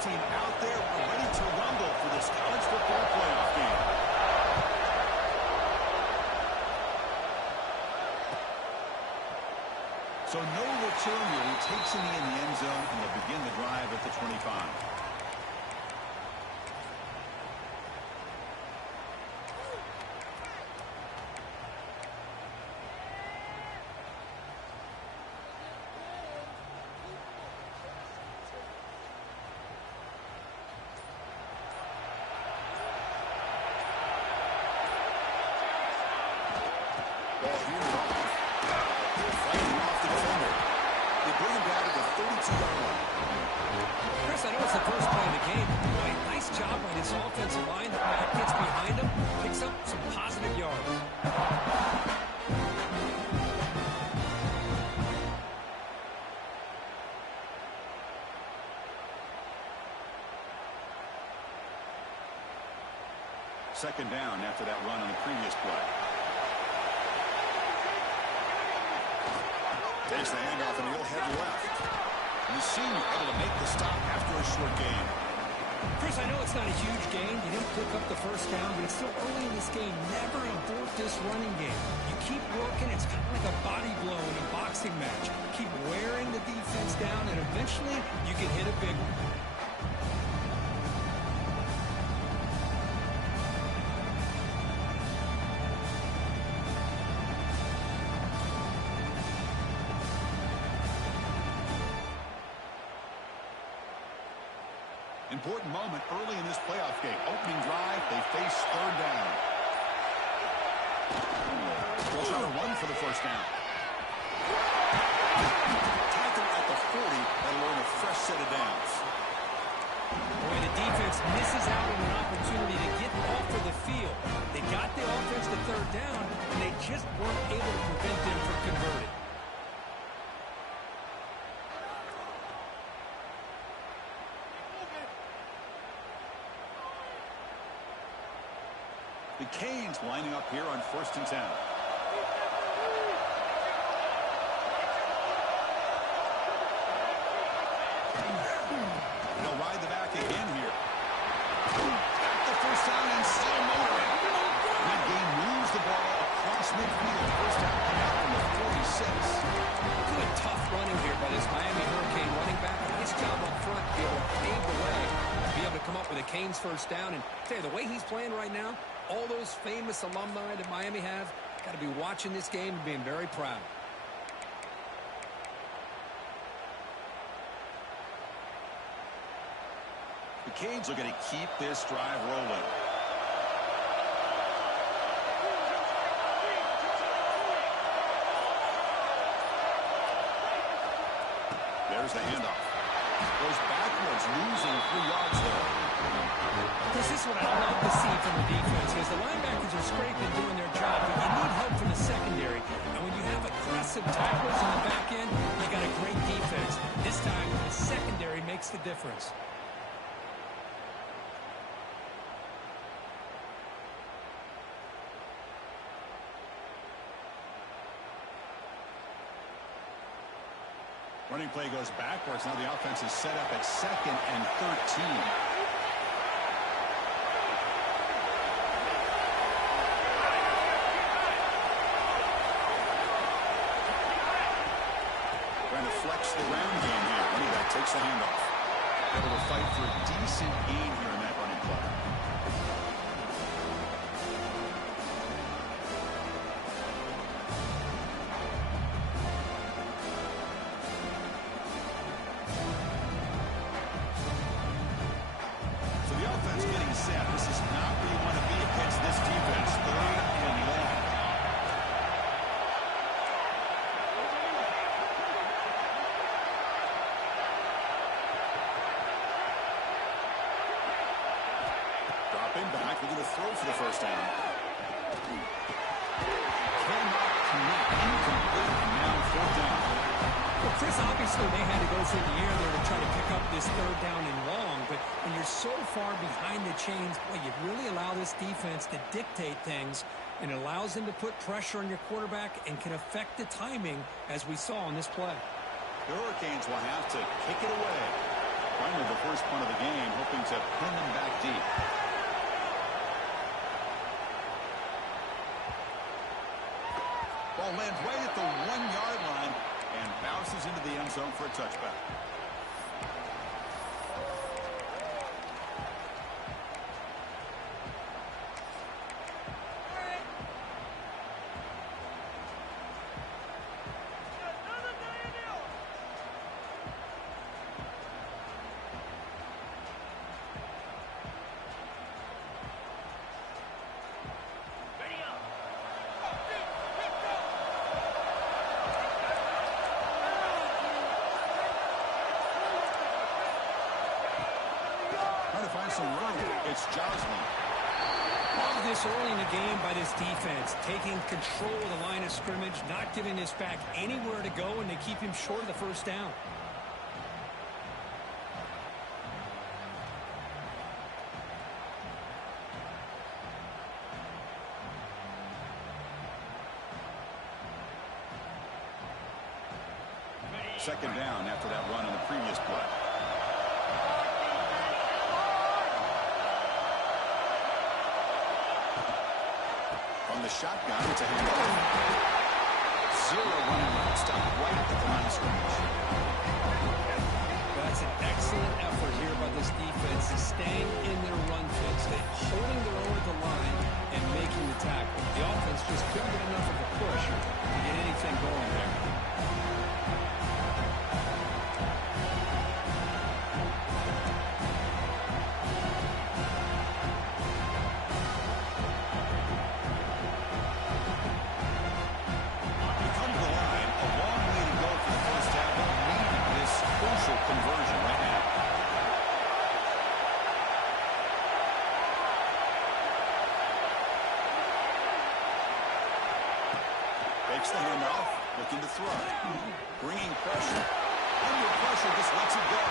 team out there ready to rumble for this college football playoff game. So no return here. He takes in the end zone, and they'll begin the drive at the 25. Chris, I know it's the first play of the game. Boy, nice job by this offensive line. The back gets behind him, picks up some positive yards. Second down after that run on the previous play. Takes the handoff, and he'll head left. And the senior able to make the stop after a short gain. Chris, I know it's not a huge gain. You didn't pick up the first down, but it's still early in this game. Never abort this running game. You keep working. It's kind of like a body blow in a boxing match. Keep wearing the defense down, and eventually you can hit a big one. Important moment early in this playoff game. Opening drive, they face third down. They'll try to run for the first down. Tackle at the 40, that'll earn a fresh set of downs. Boy, the defense misses out on an opportunity to get off of the field. They got the offense to third down, and they just weren't able to prevent them from converting. The Canes lining up here on 1st and 10. They'll ride the back again here. Got the first down and still motoring. That game moves the ball across midfield. First down coming out from the 46. Good tough running here by this Miami Hurricane running back. Nice job up front to be able to pave the way, be able to come up with a Canes first down. And tell you, the way he's playing right now, all those famous alumni that Miami have, got to be watching this game and being very proud. The Canes are going to keep this drive rolling. There's the handoff. Goes backwards, losing 3 yards there. This is what I love to see from the defense, because the linebackers are scraping, doing their job, but you need help from the secondary. And when you have aggressive tacklers on the back end, you got a great defense. This time, the secondary makes the difference. Running play goes backwards. Now the offense is set up at 2nd and 13. Trying to flex the ground game here. Running back takes the handoff. Able to fight for a decent gain here in that running play. This is not where you want to be against this defense. 3rd and long. Dropping back, we're going to throw for the first down. Cannot connect. Incomplete. And now 4th down. Well, Chris, obviously they had to go through the air there to try to pick up this 3rd down and long, but when you're so far behind the chains, boy, you really allow this defense to dictate things, and it allows them to put pressure on your quarterback and can affect the timing, as we saw on this play. The Hurricanes will have to kick it away. Finally, the first punt of the game, hoping to pin them back deep. Ball lands right at the 1-yard line and bounces into the end zone for a touchback. It's Joslin. Love this early in the game by this defense, taking control of the line of scrimmage, not giving this back anywhere to go, and they keep him short of the first down. Second down after that run on the previous play. From the shotgun, it's a handoff. Zero running route. Stop right at the line of scrimmage. That's an excellent effort here by this defense, staying in their run fix, holding their own at the line and making the tackle. The offense just couldn't get enough of a push to get anything going there. Conversion right now. Takes the handoff, looking to throw. Bringing pressure. Under pressure, just lets it go.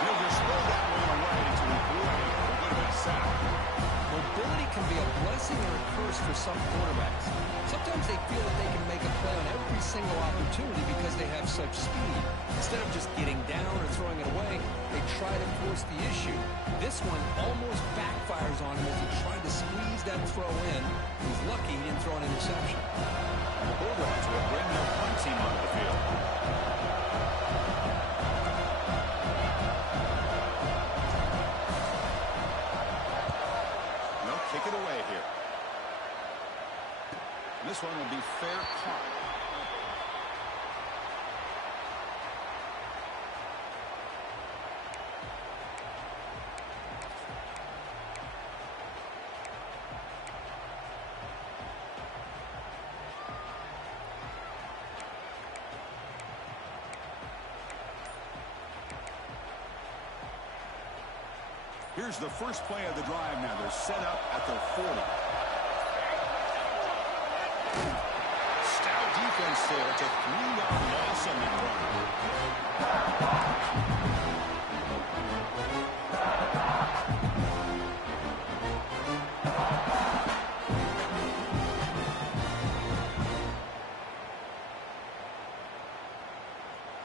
He'll just throw that one away to avoid a legitimate sack. Mobility can be a blessing or a curse for some quarterbacks. Sometimes they feel that they can make a play on every single opportunity because they have such speed. Instead of just getting down or throwing it away, they try to force the issue. This one almost backfires on him as he tried to squeeze that throw in. He's lucky he didn't throw an interception. The Bulldogs will bring their punt team onto the field. Kick it away here. This one will be fair caught. Here's the first play of the drive now. They're set up at their 40. Stout defense there. It's a 3-yard loss on that run.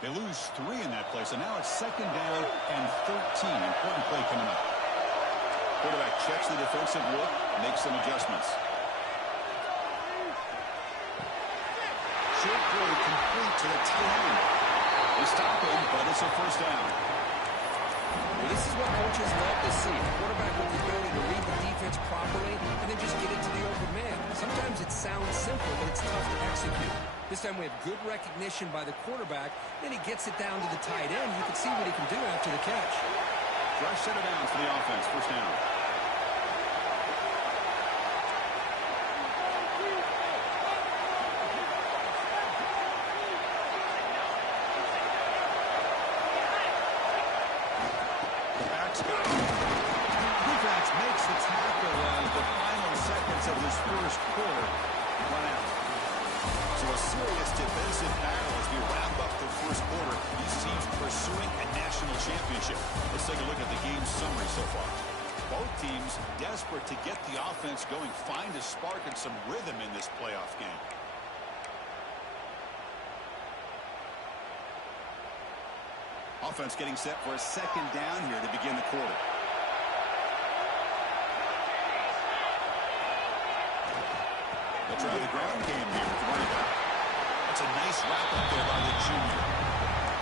They lose 3 in that play, so now it's second down and 13. Important play coming up. Quarterback checks the defensive look, makes some adjustments. Short throw complete to the tight end. They stop him, but it's a first down. Well, this is what coaches love to see. A quarterback with the ability to read the defense properly and then just get it to the open man. Sometimes it sounds simple, but it's tough to execute. This time we have good recognition by the quarterback, and he gets it down to the tight end. You can see what he can do after the catch. Fresh set of downs for the offense. First down. The back's got it. Defense makes the tackle as the final seconds of this first quarter run out. So a serious defensive battle as we wrap up the first quarter. These teams pursuing a national championship. Let's take a look at the game summary so far. Both teams desperate to get the offense going, find a spark and some rhythm in this playoff game. Offense getting set for a second down here to begin the quarter. They'll try the ground game here with the running back. That's a nice wrap up there by the junior.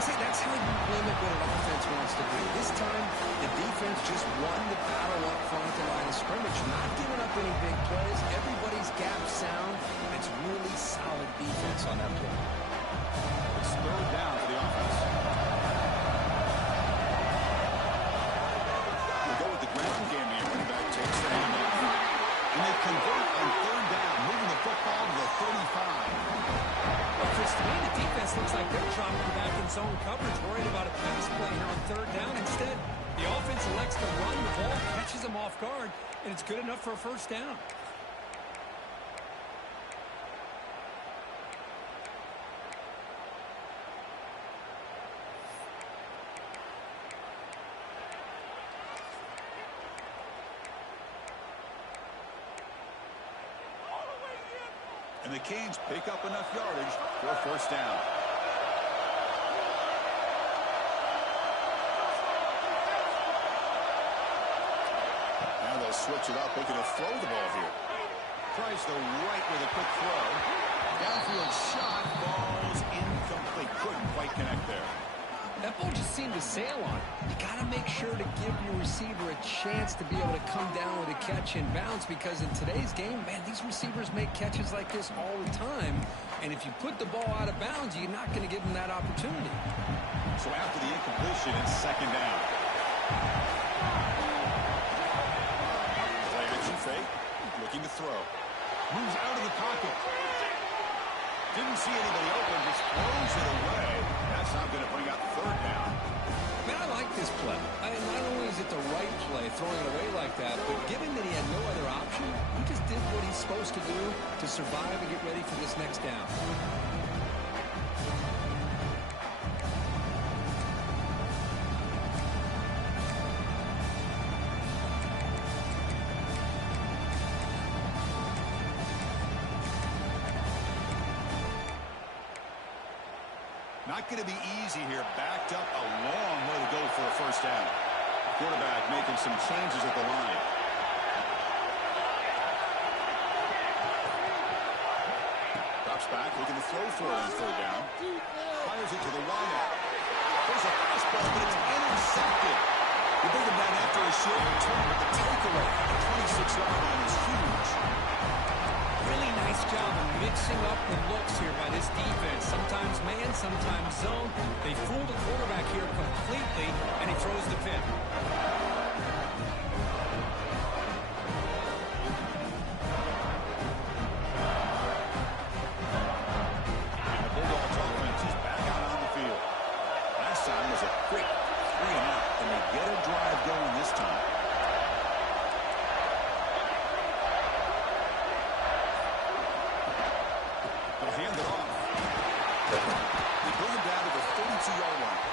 See, that's how you limit what an offense wants to do. This time, the defense just won the battle up front at the line of scrimmage, not giving up any big plays. Everybody's gap sound. It's really solid defense on that play. It's third down for the offense. We'll go with the ground game here. Running back takes the handoff. And they convert on third down, moving the football to the 35. Well, Chris, to me, the defense looks like they're dropping back in zone coverage, worried about a pass play here on third down. Instead, the offense elects to run the ball, catches them off guard, and it's good enough for a first down. And the Canes pick up enough yardage for a first down. Now they'll switch it up, looking to throw the ball here. Tries the right with a quick throw. Downfield shot, falls incomplete. Couldn't quite connect there. That ball just seemed to sail on. You got to make sure to give your receiver a chance to be able to come down with a catch and bounce, because in today's game, man, these receivers make catches like this all the time. And if you put the ball out of bounds, you're not going to give them that opportunity. So after the incompletion, it's second down. Play action fake, looking to throw. Moves out of the pocket. Didn't see anybody open, just throws it away. That's not going to bring up third down. Man, I like this play. Not only is it the right play, throwing it away like that, but given that he had no other option, he just did what he's supposed to do to survive and get ready for this next down. Not going to be easy here. Backed up a long way to go for a first down. Quarterback making some changes at the line. Drops back, looking to throw for it on third down. Fires it to the wideout. There's a fastball, but it's intercepted. You bring him down after a short return, but the takeaway at the 26-yard line is huge. Really nice job of mixing up the looks here by this defense. Sometimes man, sometimes zone. They fool the quarterback here completely, and he throws the pick. And the Bulldogs offense is back out on the field. Last time was a quick 3-and-out, and they get a drive going this time. They'll hand it off. They bring him down to the 32-yard line.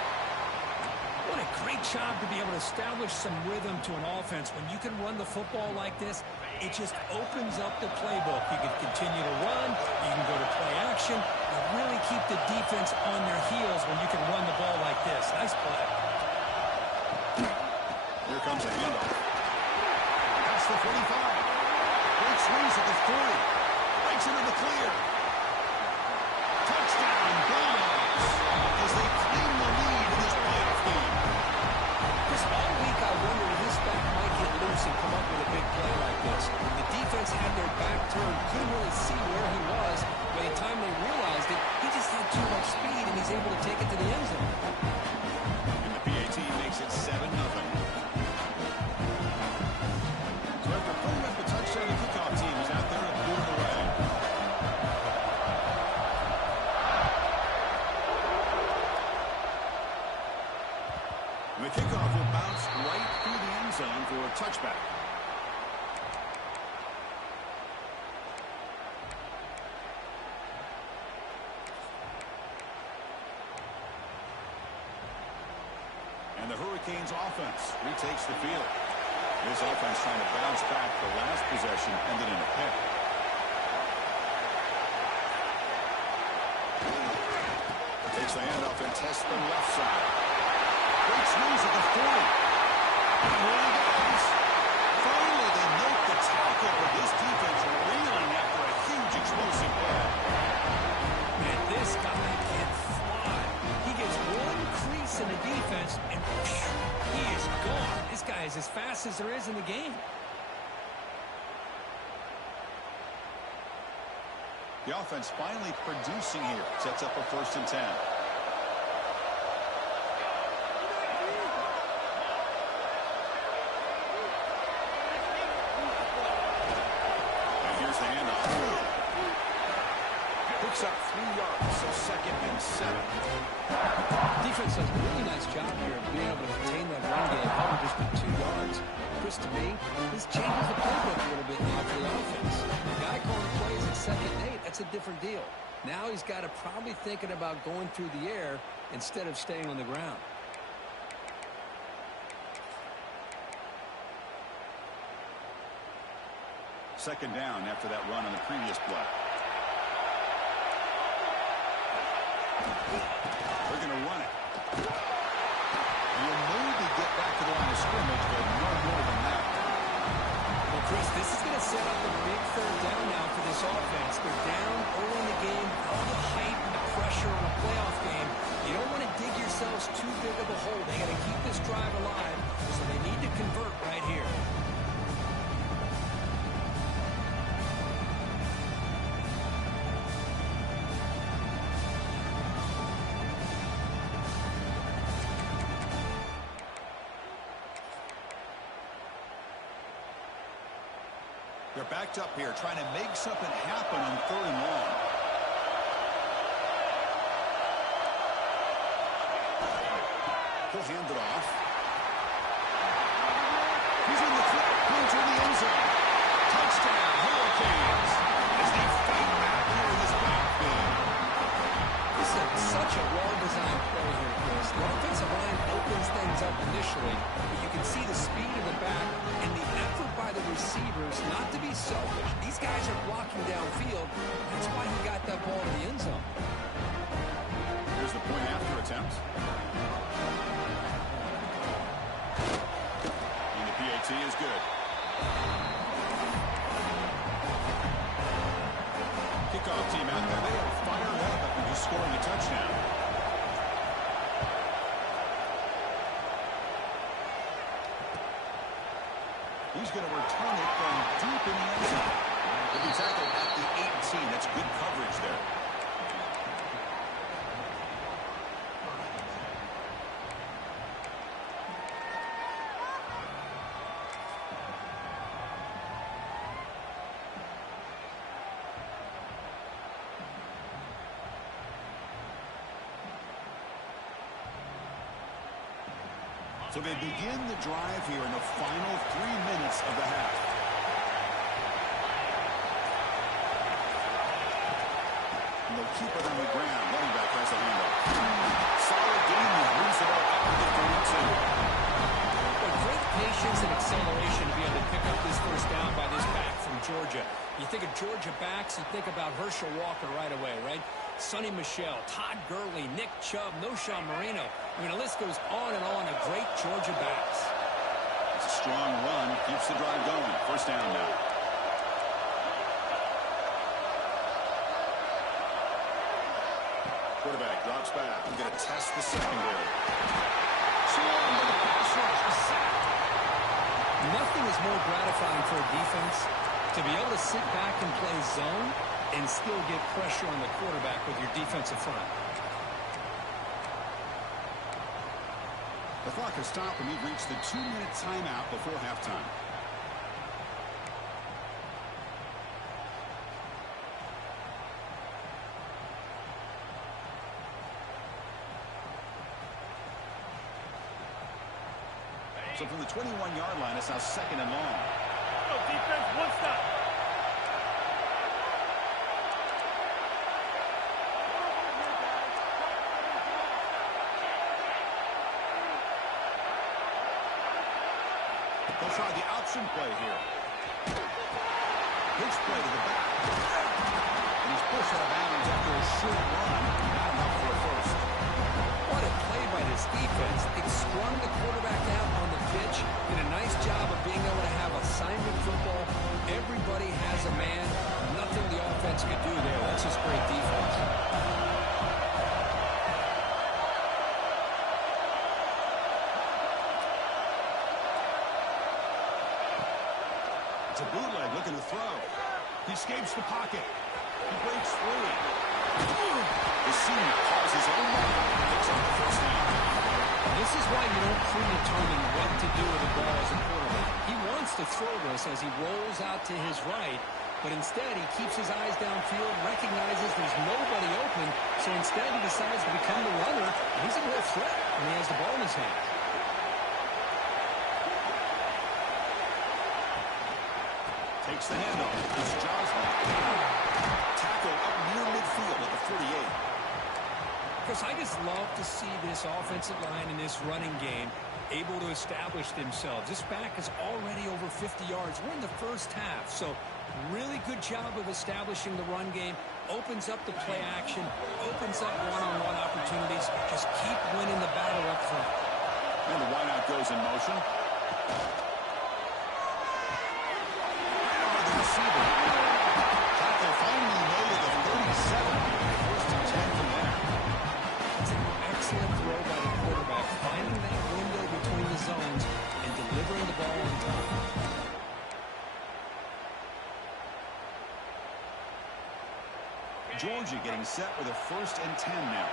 What a great job to be able to establish some rhythm to an offense. When you can run the football like this, it just opens up the playbook. You can continue to run. You can go to play action. You really keep the defense on their heels when you can run the ball like this. Nice play. Here comes a handoff. That's the 45. Breaks loose at the 40. Breaks into the clear. Touchdown, Bulldogs, as they claim the lead in this playoff game. Chris, all week I wondered if this back might get loose and come up with a big play like this. The defense had their back turned, couldn't really see where he was. By the time they realized it, he just had too much speed, and he's able to take it to the end zone. And the PAT makes it 7-0. So after putting up a touchdown, the kickoff team is out there to boot it away. And the kickoff will bounce right through the end zone for a touchback. And the Hurricanes offense retakes the field. This offense trying to bounce back. The last possession ended in a pick. Takes the handoff and tests the left side. Breaks loose at the 40. And here he goes. Finally, they make the tackle, but this defense reeling after a huge explosive play. Man, this guy can fly. He gets one crease in the defense, and he is gone. This guy is as fast as there is in the game. The offense finally producing here. Sets up a 1st and 10. And here's the handoff. Picks up 3 yards, so 2nd and 7. Defense does a really nice job here of being able to contain that run game. Probably just with 2 yards. Chris, to me, this changes the playbook a little bit now for the offense. The guy calling plays at 2nd and 8, that's a different deal. Now he's got to probably thinking about going through the air instead of staying on the ground. Second down after that run on the previous play. They're going to run it. You'll maybe get back to the line of scrimmage, but no more than that. Well, Chris, this is going to set up a big 3rd down now for this offense. They're down early in the game, all the hype and the pressure on a playoff game. You don't want to dig yourselves too big of a hole. They got to keep this drive alive, so they need to convert right here. They're backed up here, trying to make something happen on 3rd and long. He'll hand it off. He's in the clear, going to the end zone. Touchdown, Hurricanes, as they fight back here in this backfield. This is such a well-designed play here, Chris. The offensive line opens things up initially, but you can see the speed of the back and the effort by the receivers not to be selfish. These guys are blocking downfield. That's why he got that ball in the end zone. Here's the point after attempt. And the PAT is good. Kickoff team out there. They are fired up after just scoring a touchdown. He's going to return it from deep in the end zone. He'll be tackled at the 18. That's good coverage there. So they begin the drive here in the final 3 minutes of the half. And they'll keep it on the ground. Running back has the handoff. Solid game. He moves it up to the 32. But great patience and acceleration to be able to pick up this 1st down by this back from Georgia. You think of Georgia backs, you think about Herschel Walker right away, right? Sonny Michel, Todd Gurley, Nick Chubb, Noshawn Marino. I mean, the list goes on and on of great Georgia backs. It's a strong run. Keeps the drive going. 1st down now. Quarterback drops back. He's going to test the secondary. Swarmed by the pass rush. A sack. Nothing is more gratifying for a defense to be able to sit back and play zone and still get pressure on the quarterback with your defensive front. The clock has stopped, and we've reached the 2-minute timeout before halftime. So from the 21-yard line, it's now 2nd and long. Go defense, 1 stop. They'll try the option play here. Pitch play to the back. And he's pushed out of bounds after a short run. Not enough for a 1st. What a play by this defense. run the quarterback out on the pitch. Did a nice job of being able to have assignment football. Everybody has a man. Nothing the offense could do there. That's just great defense. It's a bootleg looking to throw. He escapes the pocket. He breaks free. The senior calls his own mark. Picks up the first down. This is why you don't predetermine what to do with the ball as a quarterback. He wants to throw this as he rolls out to his right, but instead he keeps his eyes downfield, recognizes there's nobody open, so instead he decides to become the runner, and he's a real threat when he has the ball in his hand. Takes the handoff. It's Johnson. Tackle up near midfield at the 48. Chris, I just love to see this offensive line in this running game able to establish themselves. This back is already over 50 yards. We're in the first half, so really good job of establishing the run game. Opens up the play action, opens up one-on-one opportunities. Just keep winning the battle up front. And the wideout goes in motion. Receiver. Tackle finally made at the 37. First and 10 from there. It's an excellent throw by the quarterback, finding that window between the zones and delivering the ball on time. Georgia getting set with a first and 10 now.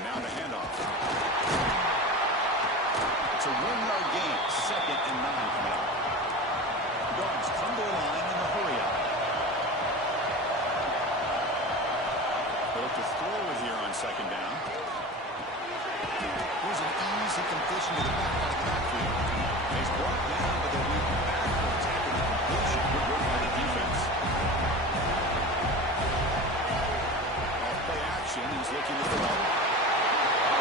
Now the handoff. It's a 1-yard gain. Second and 9 from out. Dogs come to the line in the hurry-up. They'll look to throw it here on second down. Here's an easy completion to the back of the backfield. He's brought down, but they'll lead back for tackle the completion. Good work by the defense. Off play action. He's looking to throw.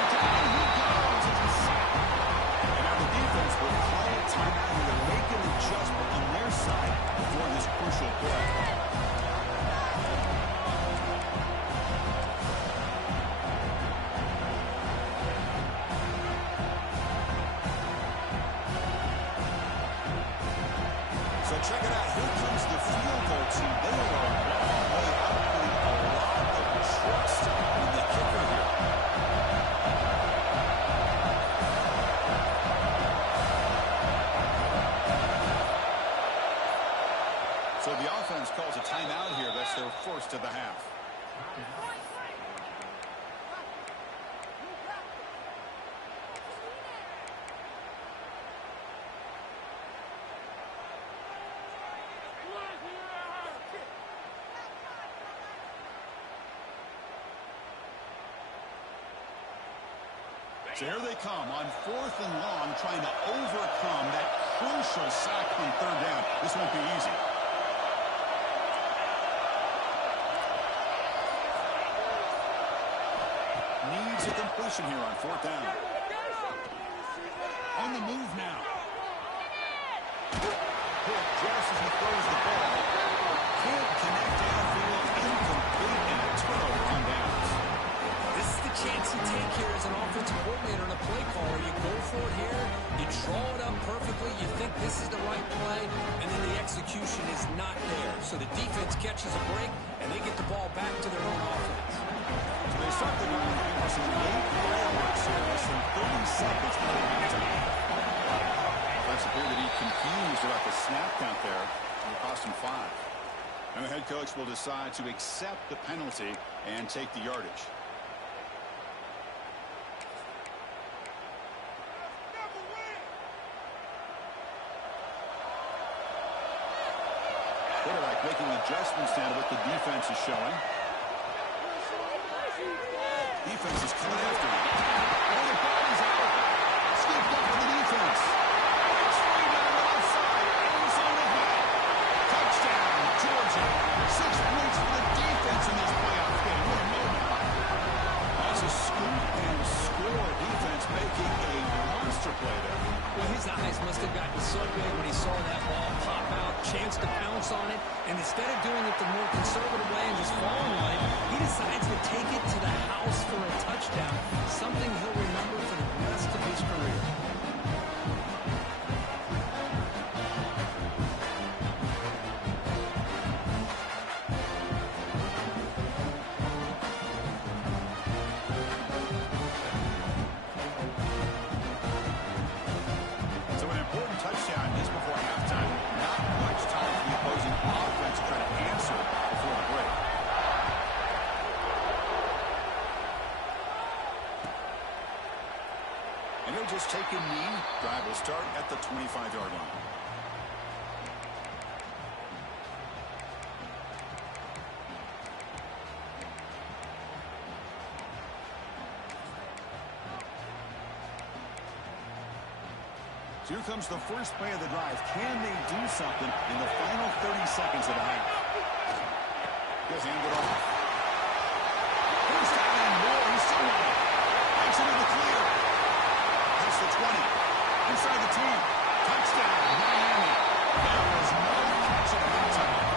Down he goes. It's a sack. And now the defense will call a timeout here to make an adjustment on their side for this crucial play. So check it out. Here comes the field goal team. They are a long way out, putting a lot of trust in the kicker here. So the offense calls a timeout here. That's their first of the half. So here they come on 4th and long, trying to overcome that crucial sack on 3rd down. This won't be easy. Needs a completion here on 4th down. On the move now. Pick just as he throws the ball. Can't connect downfield. Incomplete, and a turnover on downs. This is the chance you take here as an offensive coordinator and a play caller. You go for it here, you draw it up perfectly, you think this is the right play, and then the execution is not there. So the defense catches a break, and they get the ball back to their own offense. So they start the drive with some late fireworks here, less than 30 seconds before halftime. Let's appear to be confused about the snap count there. It cost him 5. And the head coach will decide to accept the penalty and take the yardage. Quarterback making adjustments down to what the defense is showing. Defense is coming after him. Oh, the body's out. Scooped up for the defense. It's free down the left side. And he's on the hit. Touchdown, Georgia. 6 points for the defense in this playoff game. What a moment. That's a scoop and score. Defense making a monster play there. Well, his eyes must have gotten so big when he saw that ball pop out, chance to pounce on it, and instead of doing it the more conservative way and just falling on it, he decides to take it to the house for a touchdown, something he'll remember for the rest of his career. And he'll just take a knee. Drive will start at the 25-yard line. So here comes the first play of the drive. Can they do something in the final 30 seconds of the half? He'll hand it off. First down and more. He's still on it. Takes it to the clear. The 20, inside the 10, touchdown, Miami. There was no catch at halftime.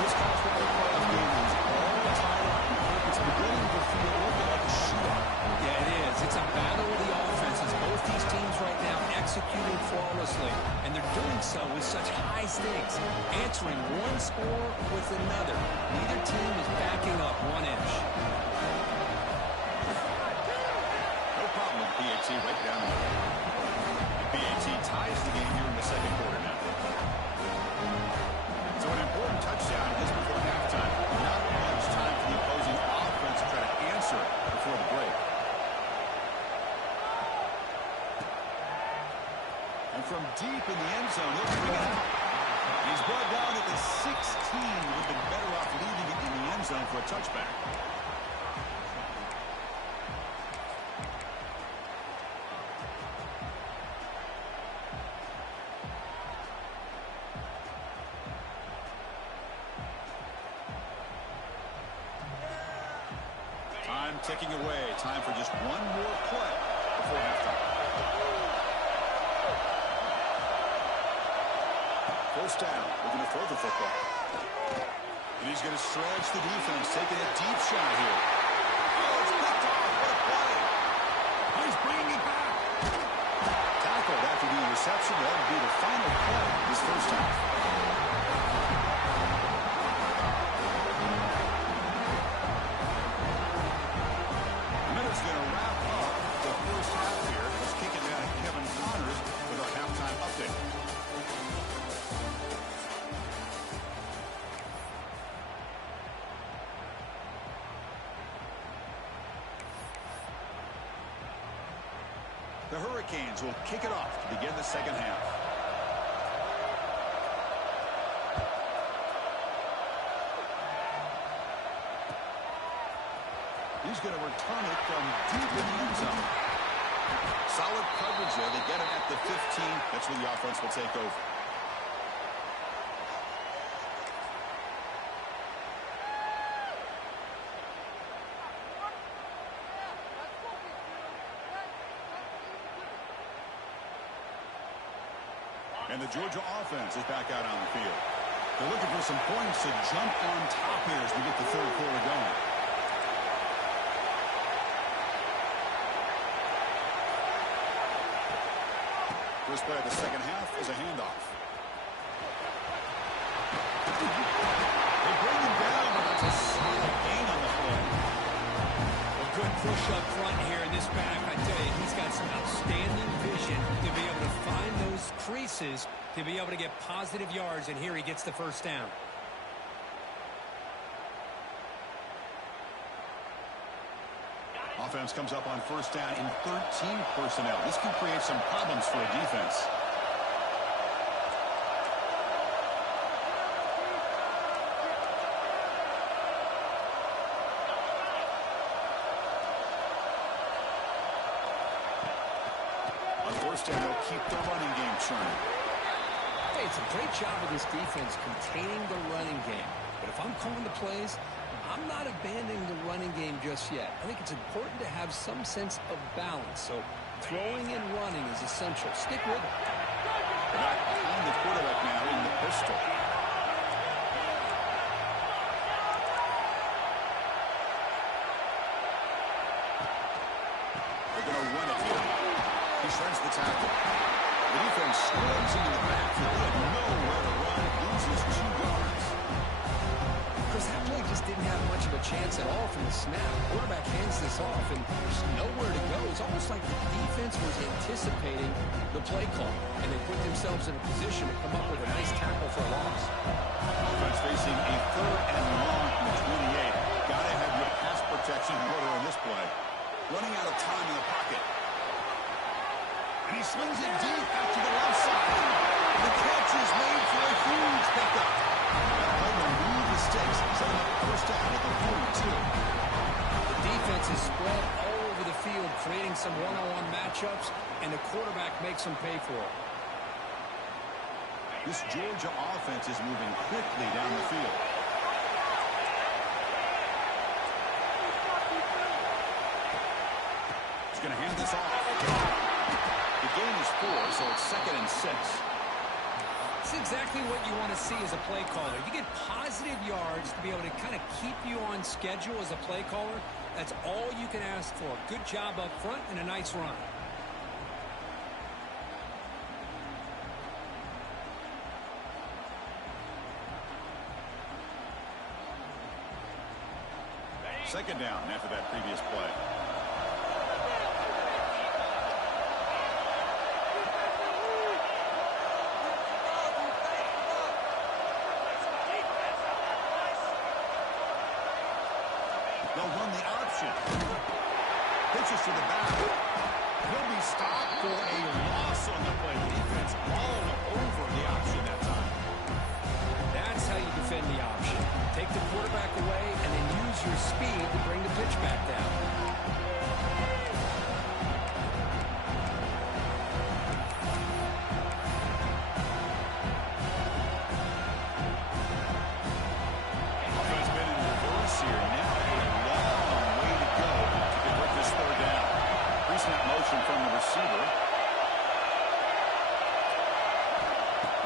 This college football playoff game is all tied up. It's beginning to feel a little bit like a shootout. Yeah, it is. It's a battle of the offenses. Both these teams right now executing flawlessly, and they're doing so with such high stakes, answering one score with another. Neither team is backing up one inch. PAT right down the middle. PAT ties the game here in the second quarter now. So an important touchdown is before halftime. Not much time for the opposing offense to try to answer before the break. And from deep in the end zone, he'll bring it out. He's brought down at the 16. Would have been better off leaving it in the end zone for a touchback. Ticking away. Time for just one more play before halftime. First down. Looking to throw the football. And he's going to stretch the defense, taking a deep shot here. Oh, it's picked off. What a play. He's bringing it back. Tackled after the interception. That would be the final play this first half. Going to wrap up the first half here. Let's kick it down to Kevin Connors with our halftime update. The Hurricanes will kick it off to begin the second half. He's going to return it from deep in the end zone. Solid coverage there. They get it at the 15. That's where the offense will take over. And the Georgia offense is back out on the field. They're looking for some points to jump on top here as we get the third quarter going. First play of the second half is a handoff. They bring him down, but that's a solid gain on the play. Well, good push up front here in this back. I tell you, he's got some outstanding vision to be able to find those creases to be able to get positive yards, and here he gets the first down. Offense comes up on first down in 13 personnel. This could create some problems for a defense. On first down, they'll keep the running game churning. Hey, it's a great job of this defense containing the running game. But if I'm calling the plays, I'm not abandoning the running game just yet. I think it's important to have some sense of balance. So throwing and running is essential. Stick with it. Back behind the quarterback now in the pistol. They're going to run it here. He shreds the tackle. The defense scrubs into the backfield. He had nowhere to run. Loses 2 yards. Chris, that play just didn't have much of a chance at all from the snap. Quarterback hands this off, and there's nowhere to go. It's almost like the defense was anticipating the play call, and they put themselves in a position to come up with a nice tackle for a loss. Offense facing a 3rd and long from the 28. Got to have your pass protection in order on this play. Running out of time in the pocket. And he slings it deep out to the left side. The catch is made for a huge pickup. That play will move the stakes, setting up first down at the 42. The defense is spread all over the field, creating some one-on-one matchups, and the quarterback makes them pay for it. This Georgia offense is moving quickly down the field. He's going to hand this off. The gain is 4, so it's 2nd and 6. It's exactly what you want to see as a play caller. You get positive yards to be able to kind of keep you on schedule as a play caller. That's all you can ask for. Good job up front and a nice run. Second down after that previous play. They'll run the option. Pitches to the back. He'll be stopped for a loss on the play. Defense all over the option that time. That's how you defend the option. Take the quarterback away and then use your speed to bring the pitch back down. Offense been in reverse here. Now a long way to go to convert this 3rd down. Pre-snap motion from the receiver.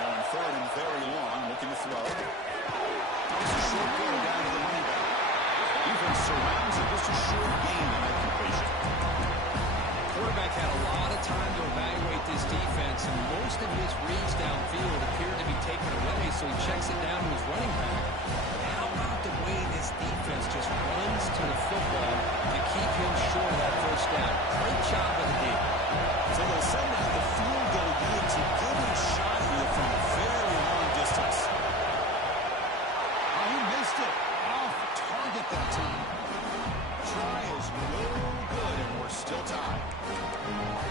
Now in 3rd and very long, looking to throw. It's a short throw down to the running back. Defense surrounds it. Just a short gain on that completion. Quarterback had a lot of time to evaluate this defense, and most of his reads downfield appeared to be taken away, so he checks it down to his running back. How about the way this defense just runs to the football to keep him short of that first down? Great job of the D. So they'll send out the field goal unit to give him a shot here from a very long distance. Oh, he missed it. Off target that time. Try is no good, and we're still tied.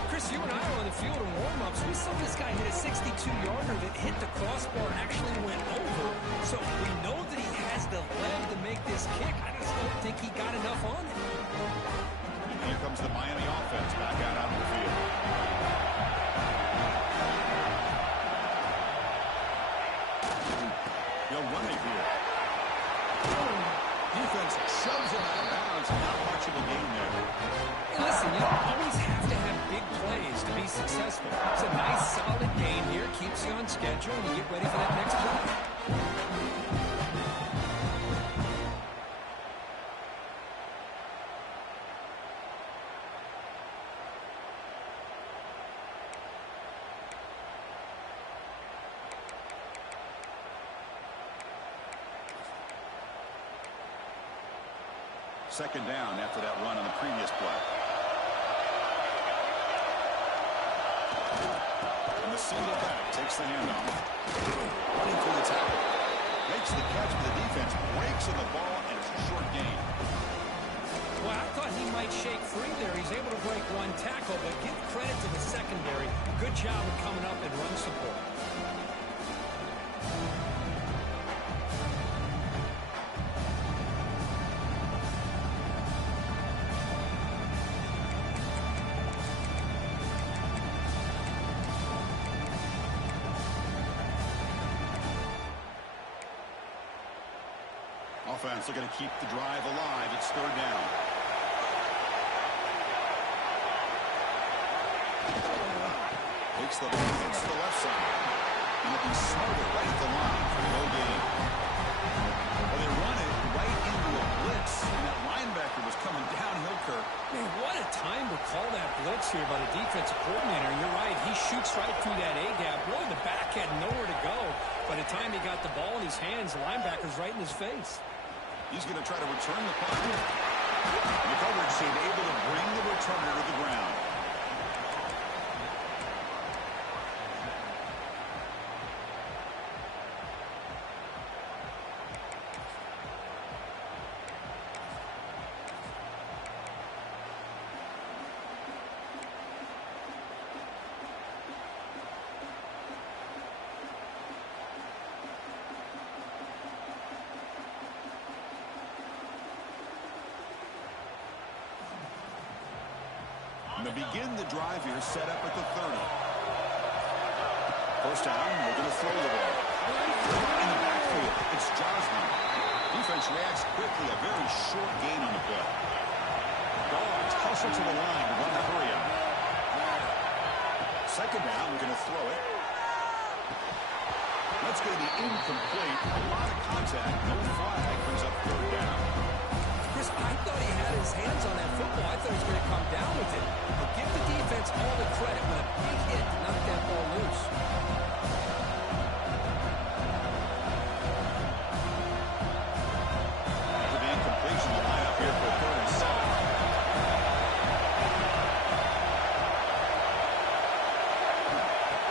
Chris, you and I were on the field in warm-ups. We saw this guy hit a 62-yarder that hit the crossbar and actually went over. So we know that he has the leg to make this kick. I just don't think he got enough on it. Here comes the Miami offense back out on the field. He'll run it here. Defense shoves him out of bounds. Not much of a gain there. Hey, listen, you don't always have to have big plays to be successful. It's a nice, solid game here. Keeps you on schedule, and you get ready for that next play. Second down after that run on the previous play. And the single back takes the handoff. Running through the tackle. Makes the catch for the defense. Breaks on the ball, and it's a short gain. Well, I thought he might shake free there. He's able to break one tackle, but give credit to the secondary. Good job of coming up and run support. offense looking to keep the drive alive. It's third down. Takes the ball to the left side. And it'll be smarter right at the line for no gain. Well, they run it right into a blitz, and that linebacker was coming downhill, Kirk. Man, what a time to call that blitz here by the defensive coordinator. And you're right, he shoots right through that A-gap. Really, the back had nowhere to go. By the time he got the ball in his hands, the linebacker's right in his face. He's going to try to return the punt. The coverage team able to bring the returner to the ground. And to begin the drive here, set up at the 30. First down, they're going to throw the ball. In the backfield, it's Josman. Defense reacts quickly, a very short gain on the play. Dogs hustle to the line to run the hurry up. Second down, we're going to throw it. That's going to be incomplete. A lot of contact, no flag, brings up third down. Chris, I thought he had his hands on that football. I thought he was going to come down with it. But give the defense all the credit with a big hit to knock that ball loose. After the incompletion, the lineup here for third and 7.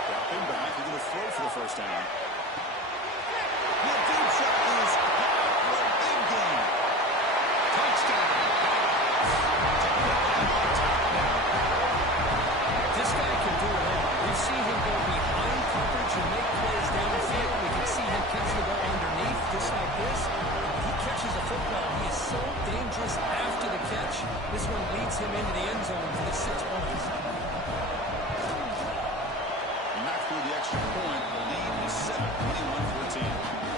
Dropping back, they're going to throw for the first down. The deep shot is caught for a big gain. Touchdown. This guy can do it all. We see him go behind coverage and make plays downfield. We can see him catch the ball underneath, just like this. He catches the football. He is so dangerous after the catch. This one leads him into the end zone for the 6 points. And not through the extra point. The lead is 7, 21-14.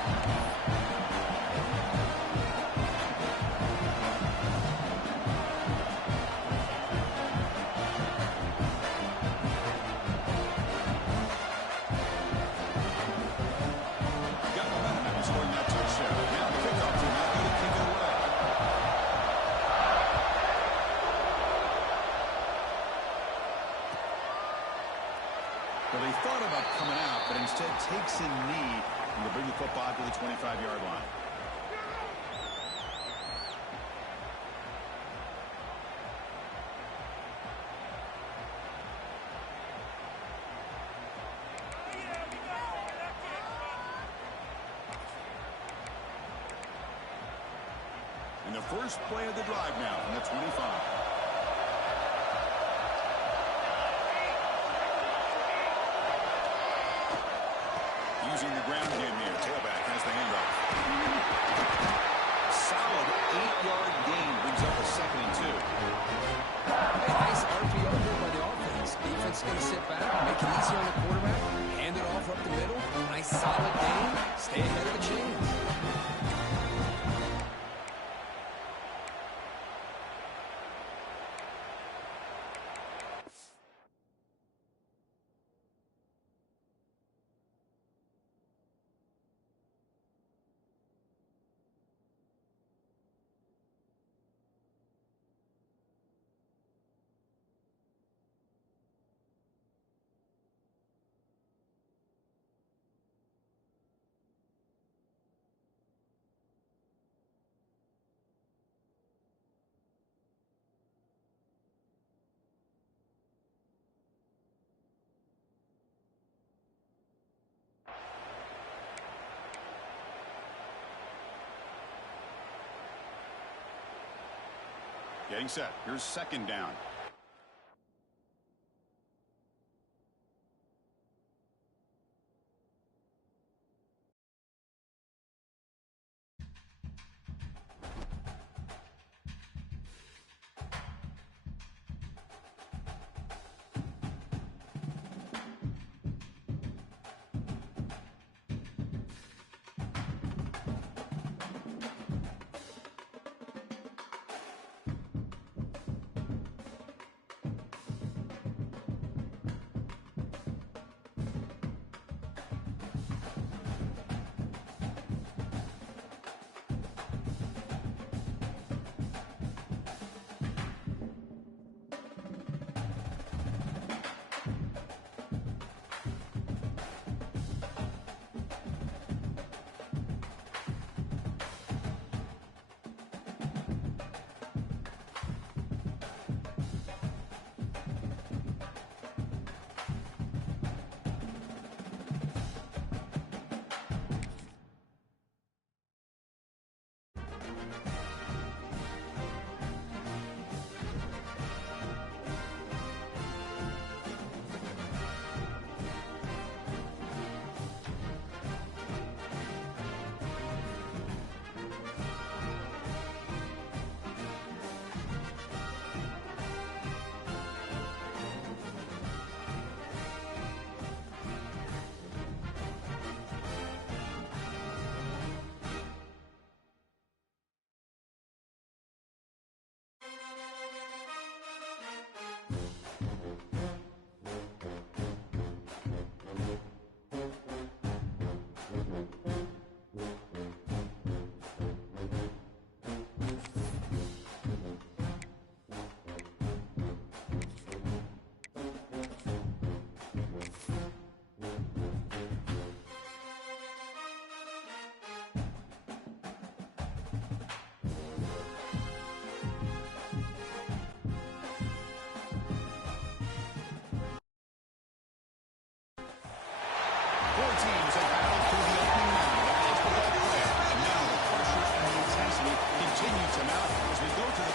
Well, they thought about coming out, but instead takes a knee and will bring the football to the 25-yard line. And the first play of the drive now from the 25. Using the ground game here. Tailback has the handoff. Solid 8-yard gain brings up a 2nd and 2. A nice RPO here by the offense. Defense is going to sit back, make it easier on the quarterback, hand it off up the middle. Nice solid gain. Stay ahead of the chains. Getting set. Here's second down.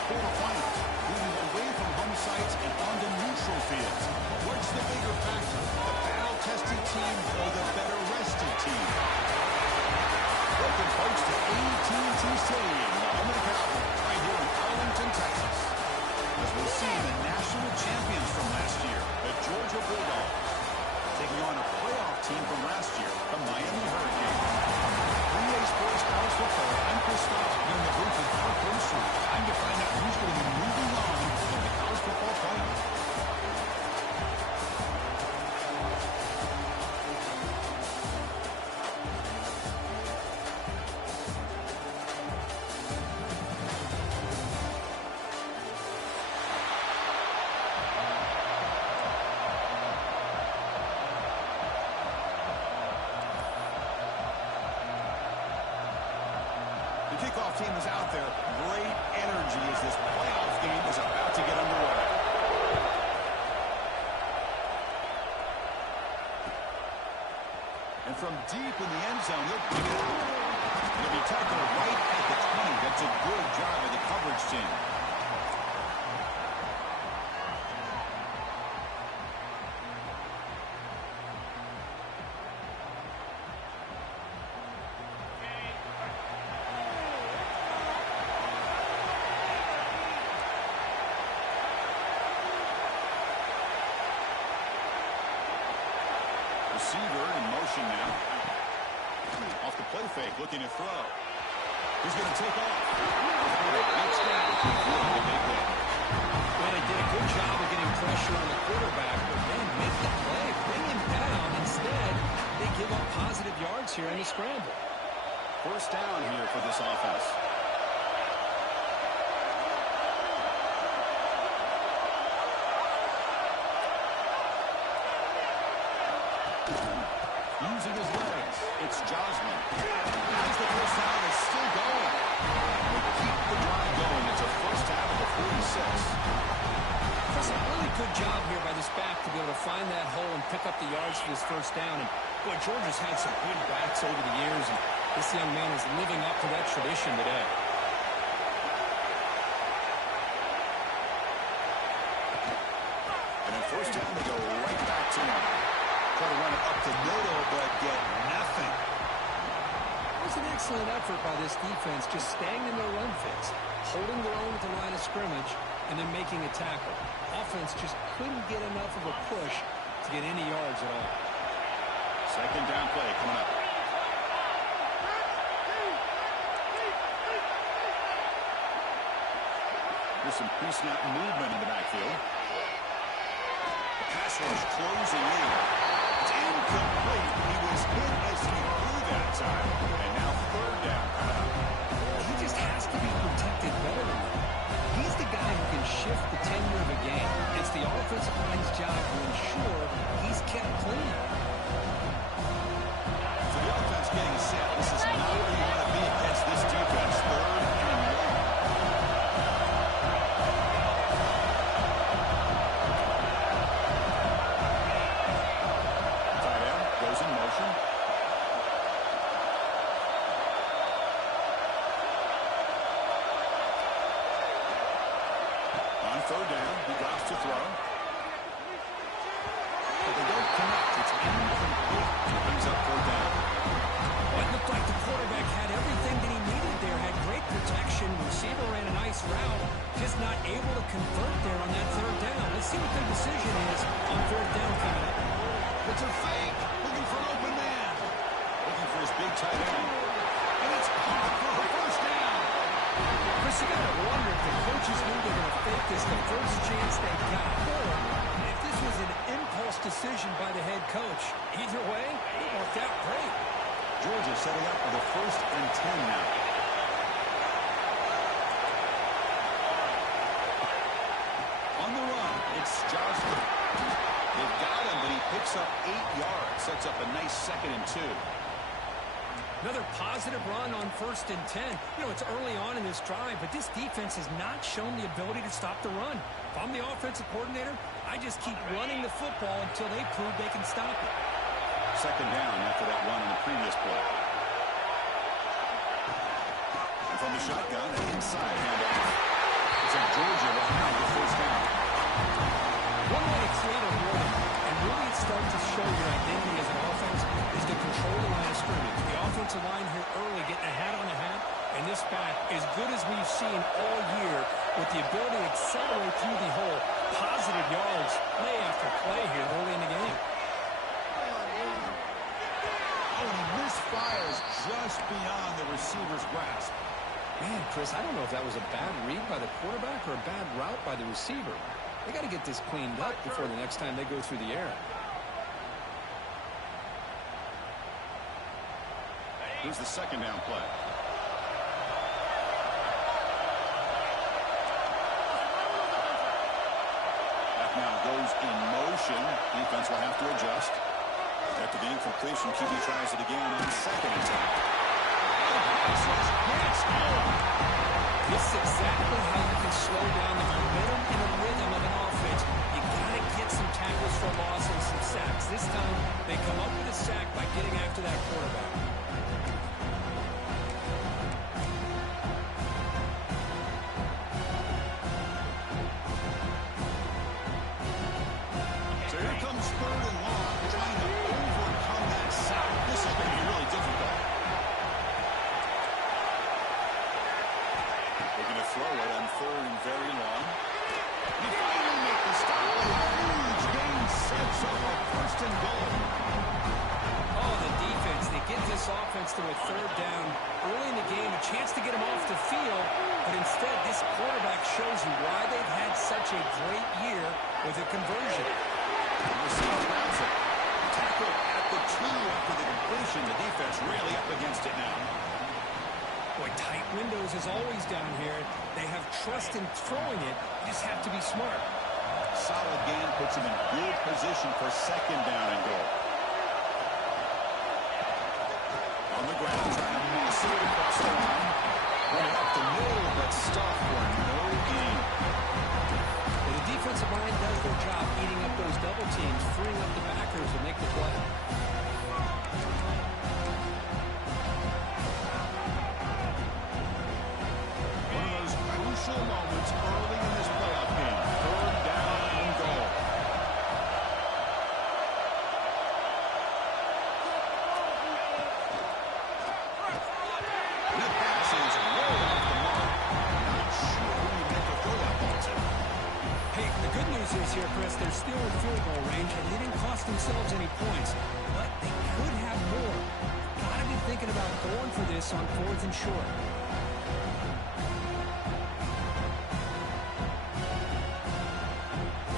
quarterfinals, moving away from home sites and onto neutral fields. What's the bigger factor, the battle-tested team or the better-rested team? Welcome, folks, to AT&T Stadium, the home of the Cowboys, right here in Arlington, Texas. As we'll see the national champions from last year, the Georgia Bulldogs, taking on a playoff team from last year, the Miami Hurricanes. 3A Sports College Football, I'm Chris Scott, here in the booth with Mark Wilson. Time to find out who's going to be moving on in the college football playoffs. The kickoff team is out there. Great energy as this playoff game is about to get underway. And from deep in the end zone, they'll bring it out. It'll be tackled right at the 20. That's a good job of the coverage team. Receiver in motion now. Off the play fake, looking to throw. He's going to take off. Next down. Well, they did a good job of getting pressure on the quarterback, but then make the play, bring him down. Instead, they give up positive yards here in the scramble. First down here for this offense. Using his legs, it's Josman. As the first down is still going. They keep the drive going. It's a first down at the 46. Chris, a really good job here by this back to be able to find that hole and pick up the yards for this first down. And boy, Georgia's had some good backs over the years, and this young man is living up to that tradition today. And then first down, they go right back to him. Try to run it up the middle, but get nothing. It was an excellent effort by this defense, just staying in their run fits, holding their own at the line of scrimmage, and then making a tackle. Offense just couldn't get enough of a push to get any yards at all. Second down play coming up. There's some pre-snap movement in the backfield. The pass rush closing in. It's incomplete. He was hit as he threw that time. And now third down coming up. He just has to be protected better than that. He's the guy who can shift the tenure of a game. It's the offensive line's job to ensure he's kept clean. So the offense getting set. This is not where you want to be against this defense. Third and long. Tight end goes in motion. On third down, he drops to throw. But they don't connect. It's incomplete. He brings up third down. Well, it looked like the quarterback had everything that he needed there, had great protection. Receiver ran a nice route, just not able to convert there on that third down. Let's see what their decision is on third down coming up. It's a fake. Looking for an open man. Looking for his big tight end. And it's caught for a first down. Chris, you got to wonder if the coaches knew they were going to fake this the first chance they got, or if this was an impulse decision by the head coach. Either way, it worked out great. Georgia setting up for the 1st and 10 now. On the run, it's Josman. They've got him, but he picks up 8 yards. Sets up a nice 2nd and 2. Another positive run on 1st and 10. You know, it's early on in this drive, but this defense has not shown the ability to stop the run. If I'm the offensive coordinator, I just keep running the football until they prove they can stop it. Second down after that run in the previous play. And from the shotgun, an inside handoff. So Georgia will have the first down. One way to create a rhythm and really start to show your identity as an offense is to control the line of scrimmage. The offensive line here early getting a hat on a hat, and this back, as good as we've seen all year, with the ability to accelerate through the hole, positive yards, play after play here early in the game. Oh, and he misfires just beyond the receiver's grasp. Man, Chris, I don't know if that was a bad read by the quarterback or a bad route by the receiver. They got to get this cleaned up before the next time they go through the air. Here's the second down play. That now goes in motion. Defense will have to adjust. After the incompletion, QB tries it again on second attack. This is exactly how you can slow down the momentum and the rhythm of an offense. You got to get some tackles for loss and some sacks. This time, they come up with a sack by getting after that quarterback. So here comes third and long, trying to overcome that sack. This is going to be really difficult. They're going to throw it on third and very long. They finally make the stop. A huge gain sets up a first and goal. Oh, the defense, they get this offense to a third down early in the game, a chance to get them off the field, but instead this quarterback shows you why they've had such a great year with a conversion. The receiver grabs it. Tackle at the 2 after the completion. The defense really up against it now. Boy, tight windows as always down here. They have trust in throwing it. You just have to be smart. Solid gain puts him in good position for second down and goal. On the ground, trying to pass it across the line. Running up the middle, but stuffed for no gain. Well, the defensive line does their job eating up those double teams, freeing up the backers to make the play. One of those crucial moments early in this playoff game. Third down and goal. That pass is way off the mark. Not sure who you make a throw that ball to. Hey, the good news is here, Chris, they're still in field goal range, and they didn't cost themselves any points. But they could have more. Got to be thinking about going for this on fourth and short.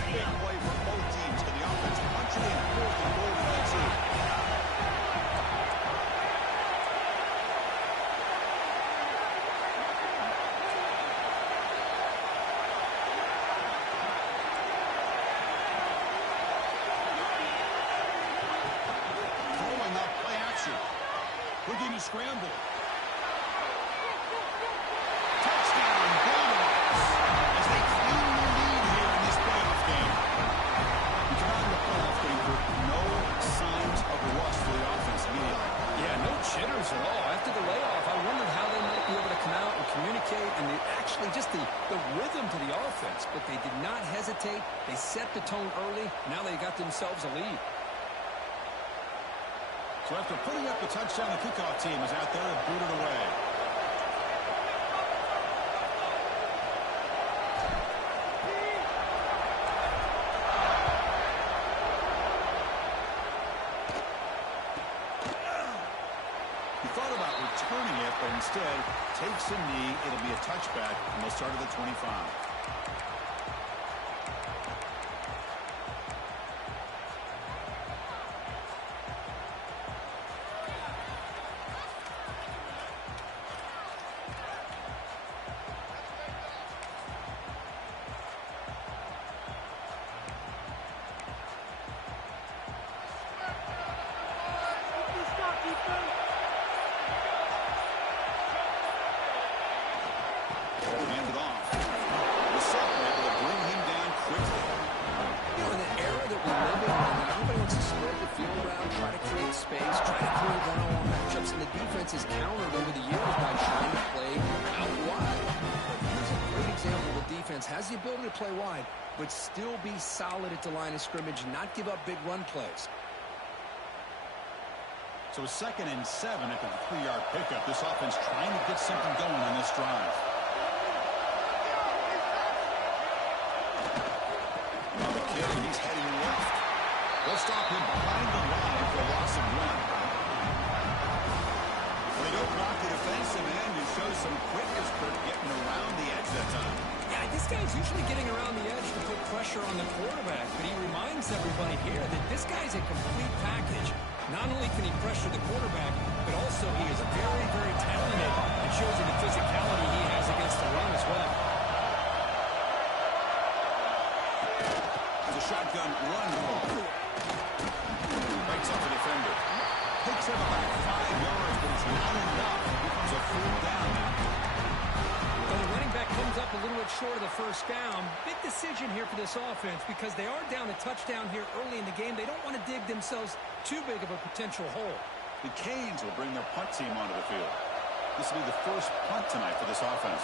Big play for both teams. Can the offense punch it in? Fourth and goal for the 2. Throwing up play action. Looking to scramble. Touchdown, Bulldogs, as they claim the lead here in this playoff game. You come out of the playoff game with no signs of rust for the offense immediately. Yeah, no jitters at all. After the layoff, I wondered how they might be able to come out and communicate and actually just the rhythm to the offense. But they did not hesitate. They set the tone early. Now they got themselves a lead. So after putting up the touchdown, the kickoff team is out there to boot it away. He thought about returning it, but instead takes a knee. It'll be a touchback, and they'll start at the 25. Hand it off. The center able to bring him down quickly. You know, in the era that we live in, everybody wants to spread the field around, try to create space, try to create one-on-one matchups, and the defense has countered over the years by trying to play out wide. But here's a great example of a defense defense has the ability to play wide, but still be solid at the line of scrimmage and not give up big run plays. So a 2nd and 7 after the 3-yard pickup. This offense trying to get something going on this drive. On the kick, and he's heading left. They'll stop him behind the line for a loss of 1. They don't block the defensive end and show some quickness for getting around the edge that time. Yeah, this guy's usually getting around the edge to put pressure on the quarterback, but he reminds everybody here that this guy's a complete package. Not only can he pressure the quarterback, but also he is very, very talented and shows you the physicality he has against the run as well. There's a shotgun run. Breaks off the defender. Picks him about 5 yards, but it's not enough. It becomes a 4th down now. Well, the running back comes up a little bit short of the 1st down. Big decision here for this offense because they are down a touchdown here early in the game. They don't want to dig themselves too big of a potential hole. The Canes will bring their punt team onto the field. This will be the first punt tonight for this offense.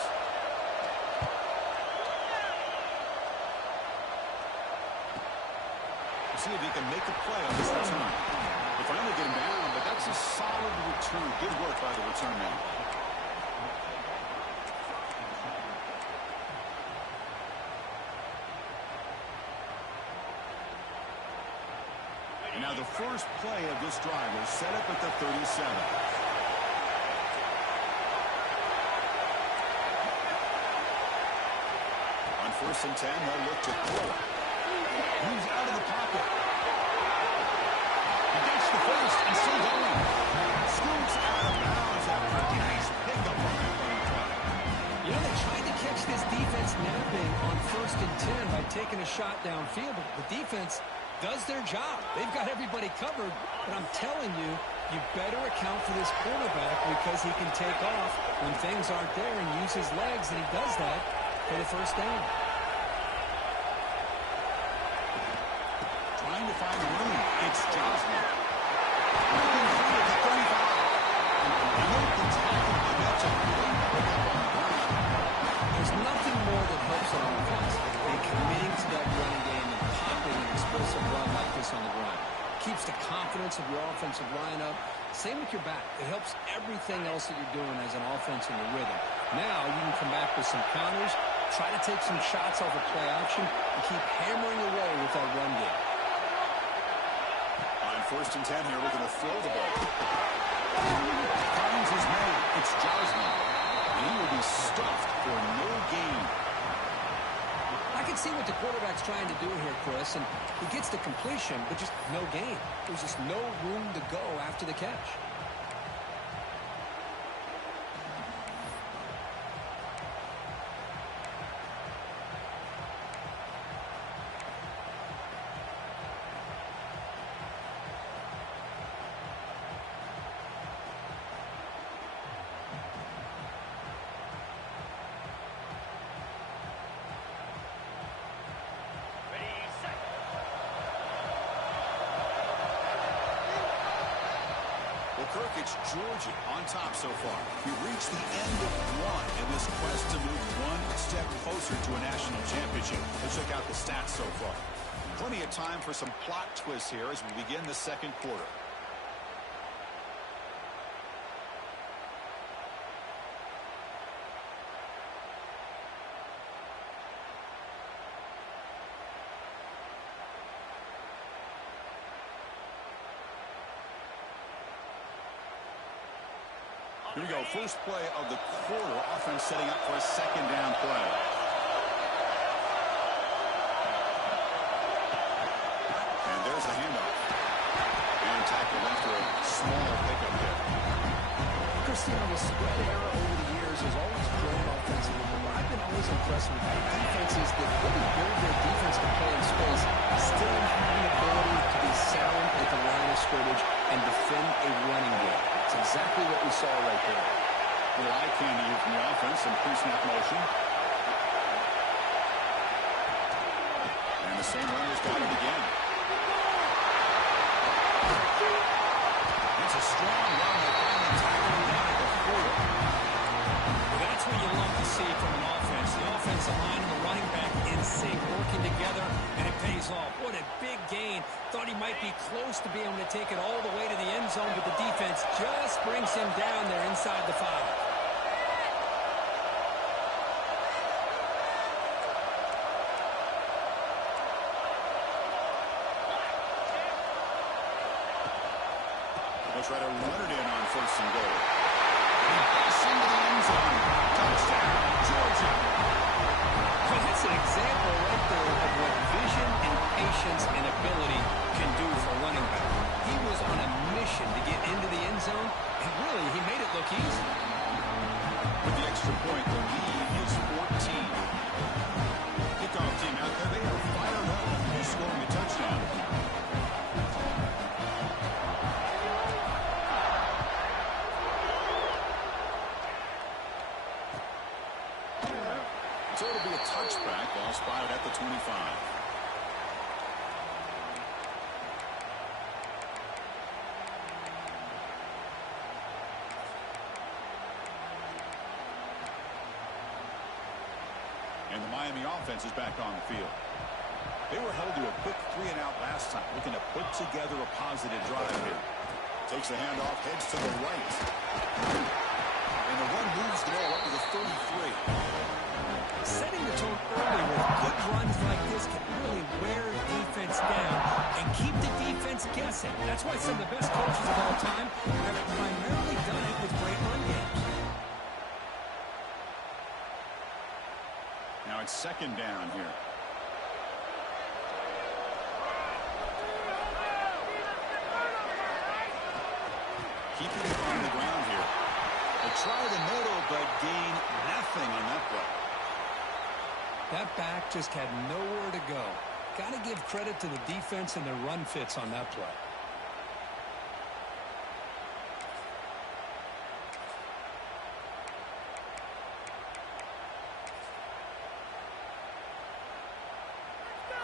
We'll see if he can make a play on this return. They finally get him down, but that's a solid return. Good work by the return man. And now the first play of this drive will set up at the 37. On 1st and 10, they'll look to throw. Moves out of the pocket. He gets the first and still going. Scoots out of bounds after a nice pickup on that running play. You know, they tried to catch this defense napping on 1st and 10 by taking a shot downfield, but the defense does their job. They've got everybody covered, but I'm telling you, you better account for this quarterback because he can take off when things aren't there and use his legs, and he does that for the 1st down. Trying to find room. It's Josman. Moving through at the 35. And note the tackle by that's a great pickup on the ground. There's nothing more that helps an offense than committing to that running game and popping an explosive run like this on the ground. Keeps the confidence of your offensive line up. Same with your back. It helps everything else that you're doing as an offense in the rhythm. Now you can come back with some counters, try to take some shots off of play action, and keep hammering away with that run game. On 1st and 10 here, looking to throw the ball. Finds his man. It's Josman. And he will be stuffed for no gain. I can see what the quarterback's trying to do here, Chris, and he gets the completion, but just no gain. There's just no room to go after the catch. Kirk, it's Georgia on top so far. We've reached the end of one in this quest to move one step closer to a national championship. Let's check out the stats so far. Plenty of time for some plot twists here as we begin the 2nd quarter. Here we go, first play of the quarter. Offense setting up for a 2nd down play. And there's the handoff. And tackle after a small pickup there. Christian, the spread era over the years has always grown offensively, but I've been always impressed with defenses that really build their defense to play in space, still have the ability to be sound at the line of scrimmage and defend a running game. It's exactly what we saw right there. A little eye candy here from the offense, some pre-snap motion. And the same runner's got it again. It's a strong run. They finally tackle him down at the 40. Well, that's what you love to see from an offense. The offensive line and the running big gain. Thought he might be close to being able to take it all the way to the end zone, but the defense just brings him down there inside the 5. They'll try to run it in on 1st and goal. Into the end zone. Touchdown, Georgia. Well, that's an example right there of what vision and patience and ability can do for a running back. He was on a mission to get into the end zone, and really, he made it look easy. With the extra point, the lead is 14. Kickoff team out there. They are fired up. They're scoring a touchdown. So it'll be a touchback. Ball spotted at the 25. And the Miami offense is back on the field. They were held to a quick 3-and-out last time, looking to put together a positive drive here. Takes the handoff, heads to the right. And the run moves the ball up to the 33. Setting the tone early with good runs like this can really wear defense down and keep the defense guessing. That's why some of the best coaches of all time have primarily done it with great run games. Now it's 2nd down here. Keeping it on the ground here. They try the middle, but gain nothing on that play. That back just had nowhere to go. Got to give credit to the defense and their run fits on that play.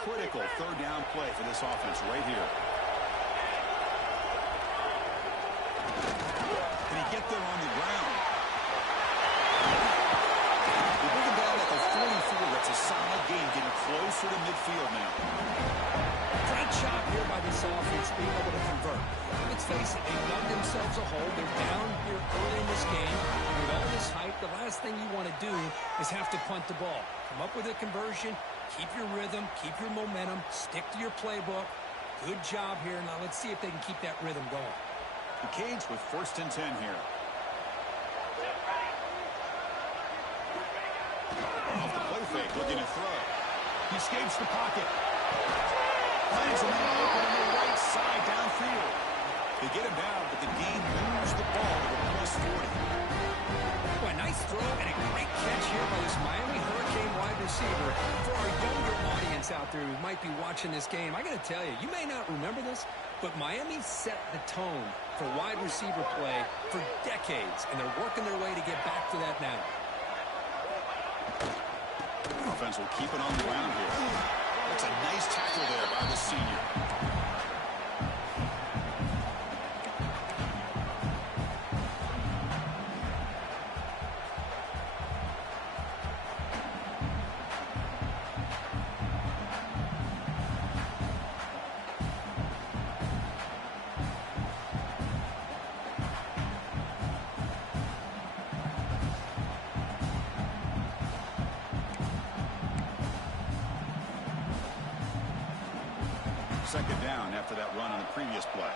Critical 3rd down play for this offense right here. Can he get there on the ground? They bring him down at the 44. That's a solid gain, getting closer to midfield now. Great job here by this offense being able to convert. Let's face it, they dug themselves a hole. They're down here early in this game. With all this hype, the last thing you want to do is have to punt the ball. Come up with a conversion, keep your rhythm, keep your momentum, stick to your playbook. Good job here. Now let's see if they can keep that rhythm going. The Canes with 1st and 10 here. Off the play fake, looking to throw. He escapes the pocket. Finds a man open on the right side downfield. They get him down, but the gain moves the ball to the plus 40. Well, a nice throw and a great catch here by this Miami Hurricane wide receiver. For our younger audience out there who might be watching this game, I got to tell you, you may not remember this, but Miami set the tone for wide receiver play for decades, and they're working their way to get back to that now. Offense will keep it on the ground here. That's a nice tackle there by the senior. Second down after that run on the previous play.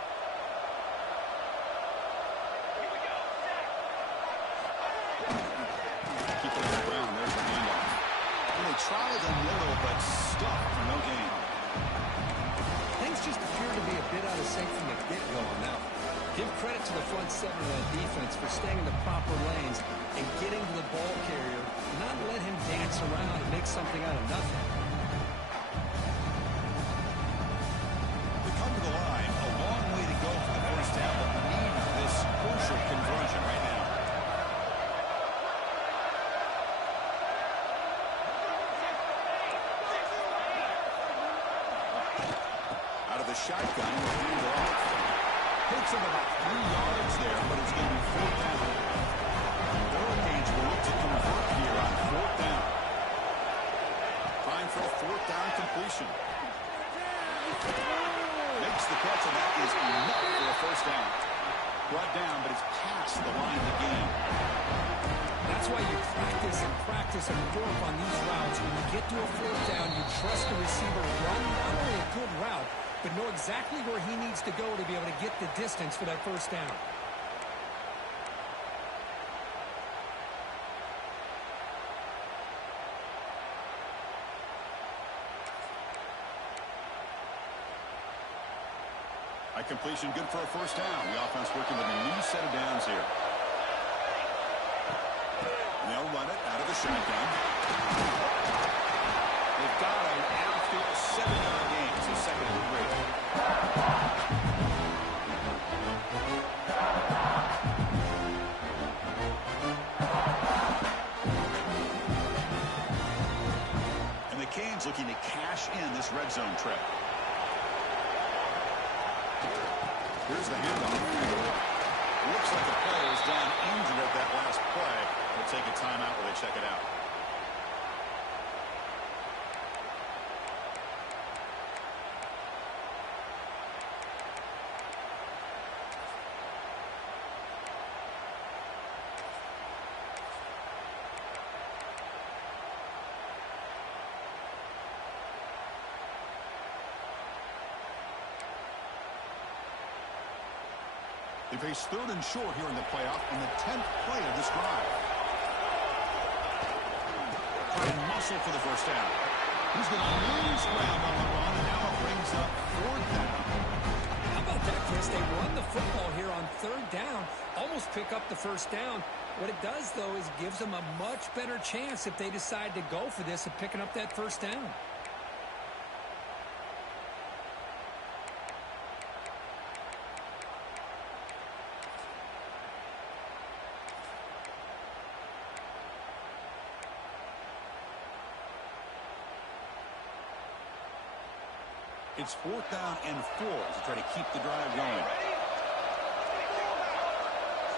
Keep it on the ground. There's the handoff. They try the middle, but stuck for no gain. Things just appear to be a bit out of sync from the get-go on that one. Give credit to the front 7 of that defense for staying in the proper lanes and getting to the ball carrier, not let him dance around and make something out of nothing. Conversion right now. Out of the shotgun, we'll hand it off. Takes him about 3 yards there, but it's going to be 4th down. The Hurricanes will look to convert here on 4th down. Trying for a 4th down completion. Makes the catch, and that is enough for a first down. Brought down, but it's past the line of the game. That's why you practice and work on these routes. When you get to a fourth down, you trust the receiver run not only a good route, but know exactly where he needs to go to be able to get the distance for that first down. A completion good for a first down. The offense working with a new set of downs here. And they'll run it out of the shotgun. They've got him after a 7-yard gain. So second and 3. And the Canes looking to cash in this red zone trip. Here's the handoff. Looks like the player is down injured at that last play. They'll take a timeout while they check it out. They face third and short here in the playoff on the 10th play of this drive. Trying to muscle for the first down. He's going to lose ground on the run, and now it brings up fourth down. How about that, Chris? They run the football here on third down, almost pick up the first down. What it does, though, is gives them a much better chance if they decide to go for this of picking up that first down. It's fourth down and 4 to try to keep the drive going.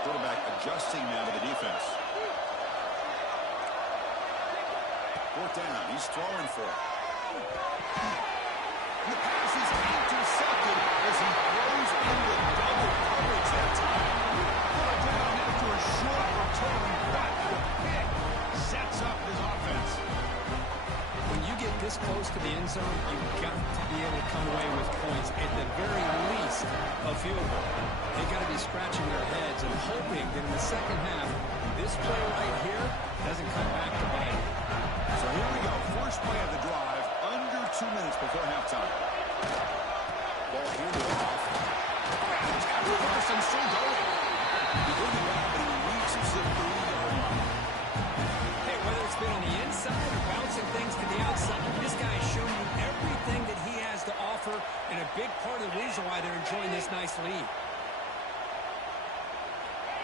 Quarterback adjusting now to the defense. Fourth down. He's throwing for it. And the pass is intercepted as he throws into double coverage that time. Brought down after a short return, but the pick sets up his offense. When you get this close to the end zone, you've got to be able to come away with points, at the very least a field goal. They've got to be scratching their heads and hoping that in the second half, this play right here doesn't come back to bite them. So here we go. First play of the drive, under 2 minutes before halftime. Ball handed off. After first and still going. He did the ball, but he reaches the 3-yard line. Hey, whether it's been on the inside or bouncing things to the outside, this guy has shown you everything that he has to offer, and a big part of the reason why they're enjoying this nice lead.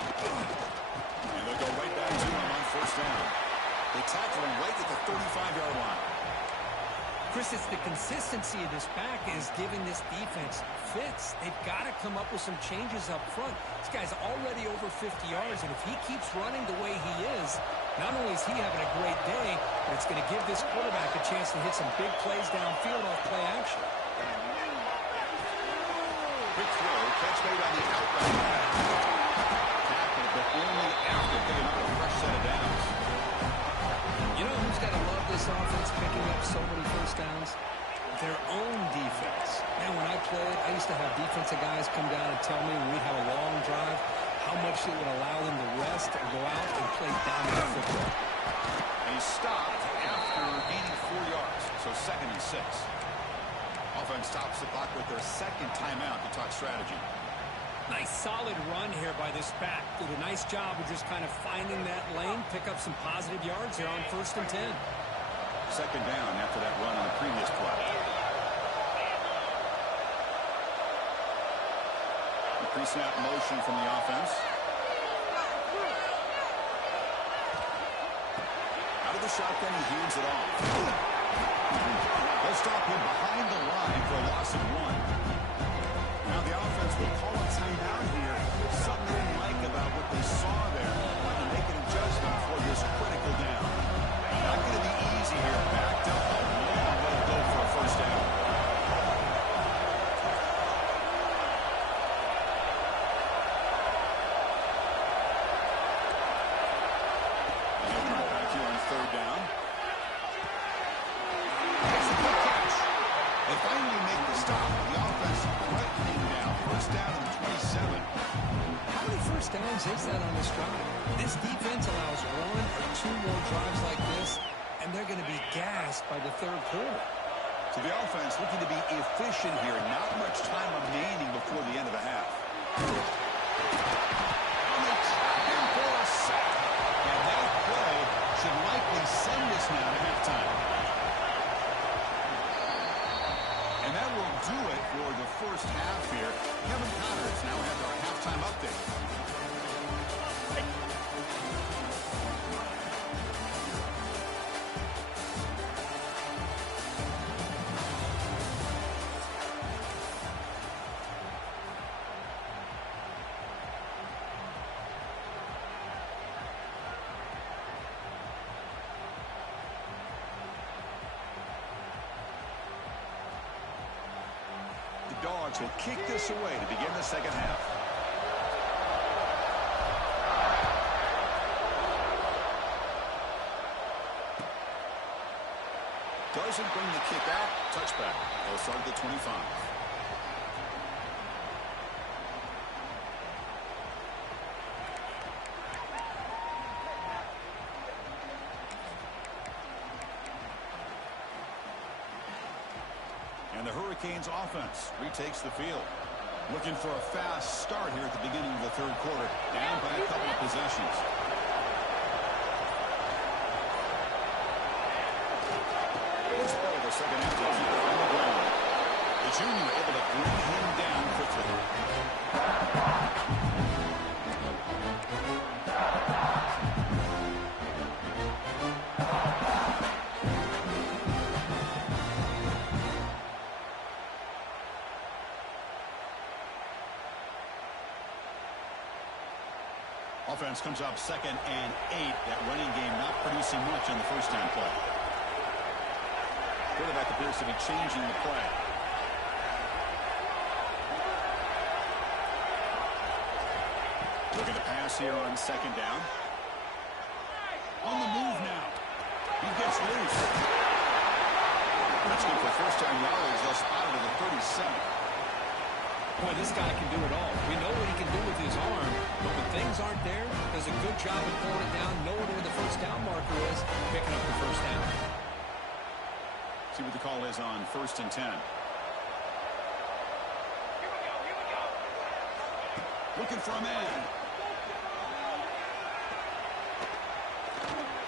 And they'll go right back to him on first down. They tackle him right at the 35-yard line. Chris, it's the consistency of this back is giving this defense fits. They've got to come up with some changes up front. This guy's already over 50 yards, and if he keeps running the way he is, not only is he having a great day, but it's going to give this quarterback a chance to hit some big plays downfield off play action. Quick throw, catch made on the outright pass. Tackled, but only after picking up a fresh set of downs. You know who's got to love this offense picking up so many first downs? Their own defense. Man, when I played, I used to have defensive guys come down and tell me when we'd have a long drive how much it would allow them to rest or go out and play dominant football. And he stopped after gaining 4 yards, so second and 6. Offense stops the clock with their second timeout to talk strategy. Nice solid run here by this back. Did a nice job of just kind of finding that lane, pick up some positive yards here on first and 10. Second down after that run on the previous play. The pre-snap motion from the offense. Out of the shotgun, he hands it off. They'll stop him behind the line for a loss of 1. Now the offense will call a timeout here. Something they didn't like about what they saw there. Want to make an adjustment for this critical down. Not going to be easy here. Backed up a long way to go for a first down. downs is that on this drive? This defense allows one or two more drives like this, and they're going to be gassed by the third quarter. So the offense looking to be efficient here. Not much time remaining before the end of the half. And they trap him for a sack. And that play should likely send us now to halftime. And that will do it for the first half here. Kevin Connors now has our halftime update. Dogs will kick this away to begin the second half. Doesn't bring the kick out. Touchback. They'll start at the 25. And the Hurricanes offense retakes the field. Looking for a fast start here at the beginning of the third quarter. Down by a couple of possessions. First play of the second half to keep it on the ground. The junior able to bring him down quickly. Offense comes up 2nd and 8. That running game not producing much on the first down play. Quarterback appears to be changing the play. Looking to pass here on 2nd down. On the move now. He gets loose. That's good for first down yardage. They'll spot it at the 37. Boy, this guy can do it all. We know what he can do with his arm, but when things aren't there, does a good job of pulling it down, knowing where the first down marker is, picking up the first down. See what the call is on 1st and 10. Looking for a man.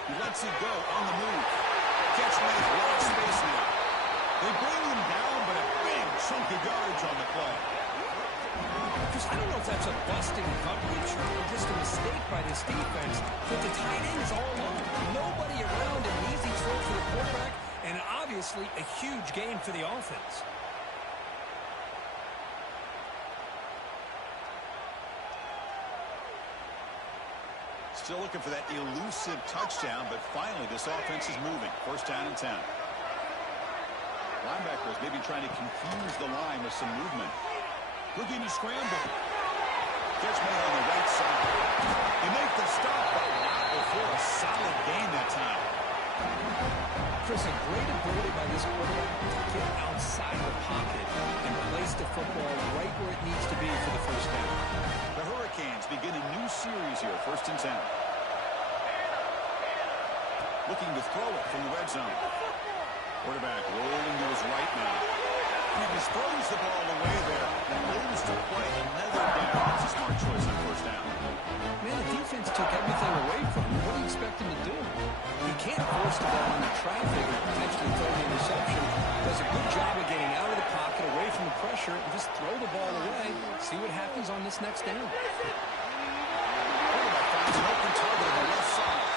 He lets it go on the move. Catch made, wide space now. They bring him down, but a big chunk of yardage on the play. I don't know if that's a busting coverage or just a mistake by this defense, but the tight end is all alone. Nobody around, an easy throw for the quarterback, and obviously a huge gain for the offense. Still looking for that elusive touchdown, but finally this offense is moving. First down and 10. Linebackers maybe trying to confuse the line with some movement. Looking to scramble. Catch made on the right side. They make the stop, but not before a solid gain that time. Chris, a great ability by this quarterback to get outside the pocket and place the football right where it needs to be for the first down. The Hurricanes begin a new series here, 1st and 10. Looking to throw it from the red zone. Quarterback rolling to his right now. He just throws the ball away there and moves to play another down. That's a smart choice on first down. Man, the defense took everything away from him. What do you expect him to do? He can't force the ball into traffic and potentially throw the interception. Does a good job of getting out of the pocket, away from the pressure, and just throw the ball away. See what happens on this next down. Quarterback finds an open target on the left side.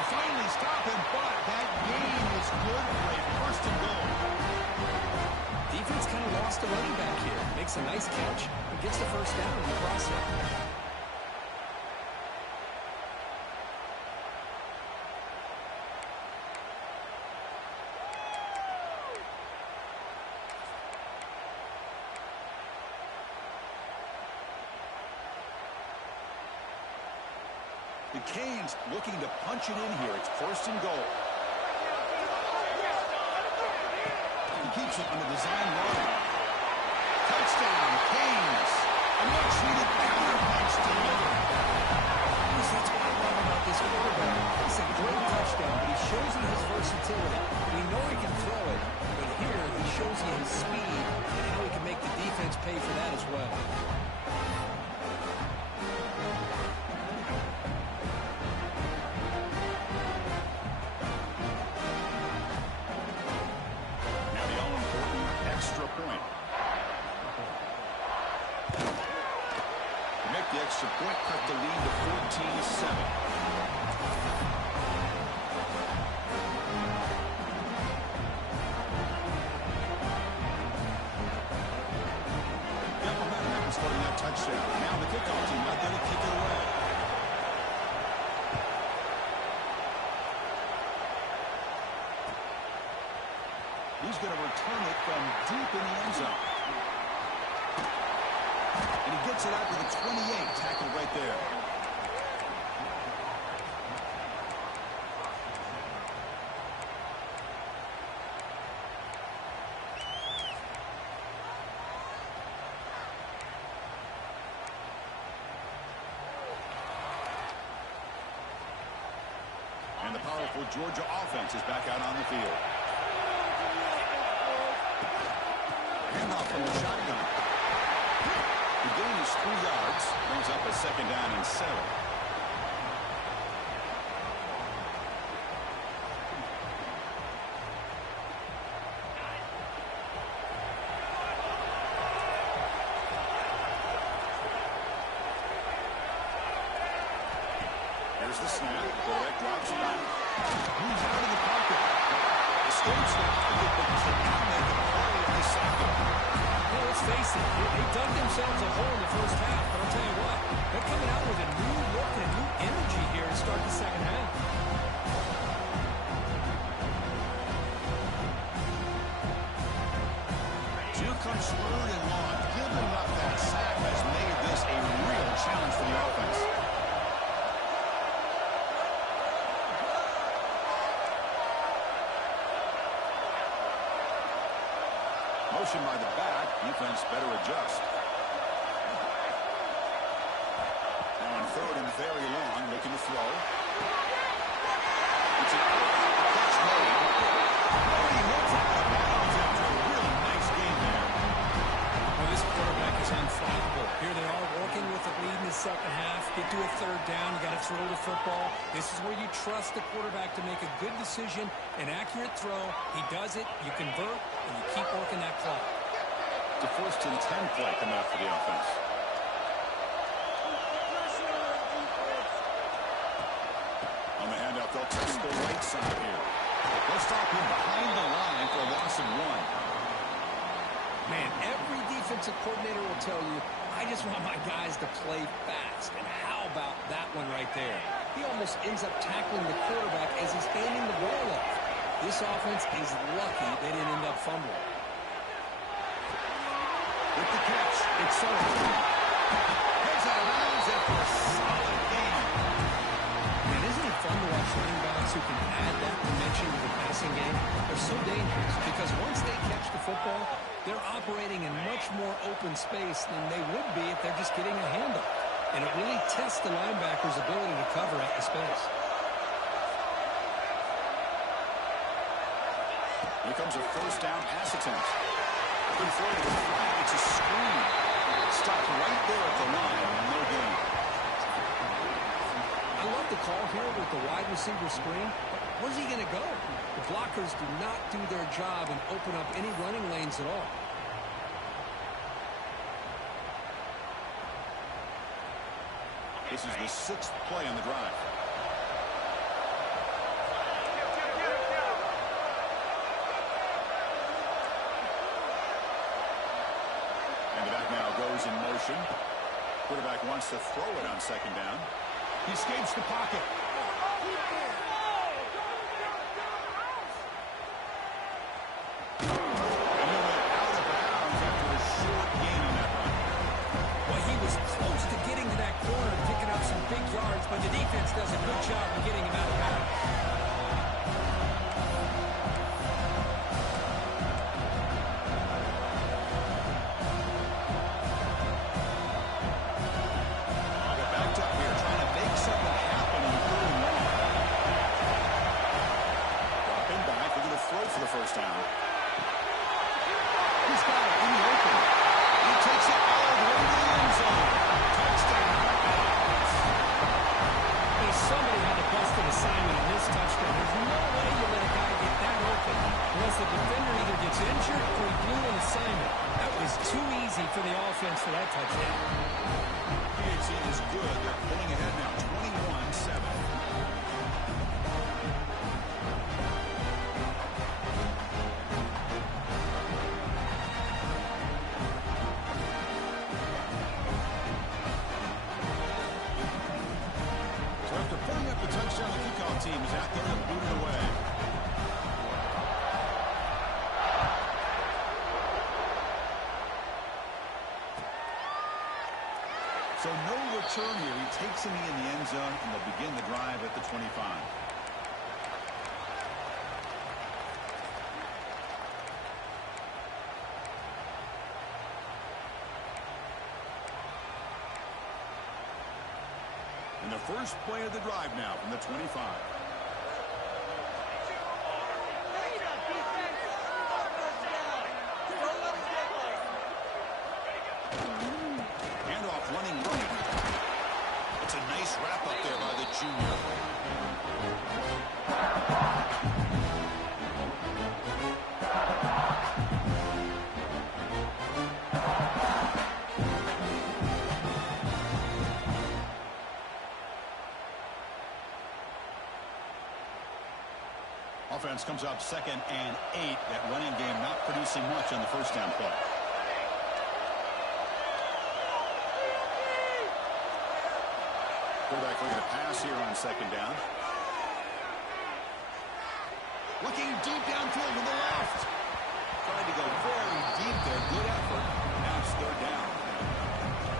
They finally stop him, but that gain is good for a first and goal. Defense kind of lost the running back here. Makes a nice catch and gets the first down in the process. The Canes looking to punch it in here. It's first and goal. He keeps it on the design run. Touchdown, Canes. A much-needed counter punch delivered. quarterback. It's a great touchdown, but he shows you his versatility. We know he can throw it, but here he shows you his speed and how he can make the defense pay for that as well. Now the all-important extra point. Make the extra point, cut the lead to 14-7. Scoring that touchdown. Now the kickoff team might be able to kick it away. He's going to return it from deep in the end zone. And he gets it out to the 28. Tackled right there. And the powerful Georgia offense is back out on the field. Handoff from the shotgun. The gain is 3 yards. Brings up a second down and 7. Here's the snap. Quarterback drops back. Moves out of the pocket. Escapes the pocket, but cannot make a play, and they sack him. Well, let's face it, they dug themselves a hole in the first half, but I'll tell you what, they're coming out with a new look and a new energy here to start the second half. Two comes third and long. Giving up that sack has made this a real challenge for the offense. Motion by the back. Defense better adjust. Now on third and very long, looking to throw. It's an catch made. Oh, he hits out of bounds after a really nice game there. Well, this quarterback is unflappable. Here they are working with the lead in the second half. Get to a third down. You got to throw the football. This is where you trust the quarterback to make a good decision, an accurate throw. He does it. You convert, and you keep working that clock. The first and 10 play coming up for the offense. On the handoff, they'll test the right side here. They'll stop him behind the line for a loss of 1. Man, every defensive coordinator will tell you, I just want my guys to play fast. And how about that one right there? He almost ends up tackling the quarterback as he's handing the ball off. This offense is lucky they didn't end up fumbling. With the catch, it's Sullivan. Heads out of bounds after a solid game. Man, isn't it fun to watch running backs who can add that dimension to the passing game? They're so dangerous because once they catch the football, they're operating in much more open space than they would be if they're just getting a handoff. And it really tests the linebacker's ability to cover out the space. Here comes a first down pass attempt. Good throw to the flat. It's a screen. Stopped right there at the line. No gain. I love the call here with the wide receiver screen. But where's he going to go? The blockers do not do their job and open up any running lanes at all. This is the 6th play on the drive. And the back now goes in motion. Quarterback wants to throw it on second down. He escapes the pocket. And he went out of bounds after a short gain on that run. Well, he was close to getting to that corner and picking up some big yards, but the defense does a good job of getting him out of bounds. I'll get backed up here, trying to make something happen on 3rd and long. the offense for that touchdown. PAT is good. They're pulling ahead now, 21-7. So after putting up the touchdown, the kickoff team is out there to boot it away. So no return here. He takes him in the end zone, and they'll begin the drive at the 25. And the first play of the drive now from the 25. Running right. It's a nice wrap up there by the junior. Offense comes up 2nd and 8. That running game not producing much on the first down play. Quarterback looking to pass here on 2nd down. Looking deep downfield to the left. Tried to go very deep there. Good effort. Now it's 3rd down.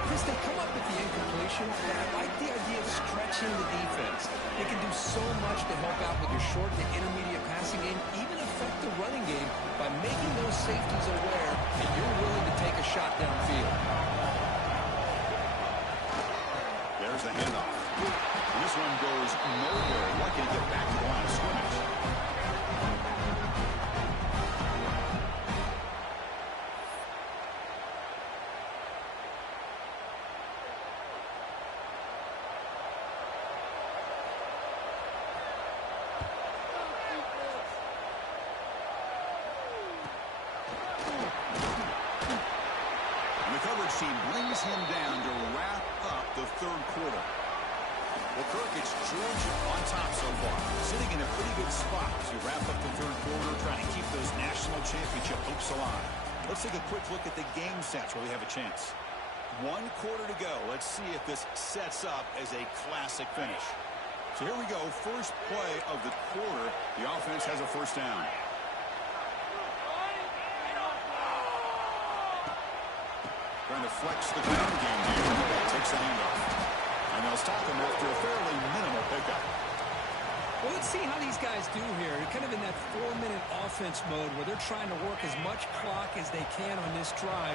Chris, they come up with the incompletion, but I like the idea of stretching the defense. They can do so much to help out with your short to intermediate passing game, even affect the running game by making those safeties aware that you're willing to take a shot downfield. There's the handoff. And this one goes nowhere. Lucky to get back to the line of scrimmage. And the coverage team brings him down to wrap up the 3rd quarter. Well, Kirk, it's Georgia on top so far, sitting in a pretty good spot as we wrap up the 3rd quarter, trying to keep those national championship hopes alive. Let's take a quick look at the game sets where we have a chance. 1 quarter to go. Let's see if this sets up as a classic finish. So here we go. First play of the quarter. The offense has a first down. Trying to flex the ground game here. Takes the handoff. And they'll stop him after a fairly minimal pickup. Well, let's see how these guys do here. They're kind of in that 4-minute offense mode where they're trying to work as much clock as they can on this drive,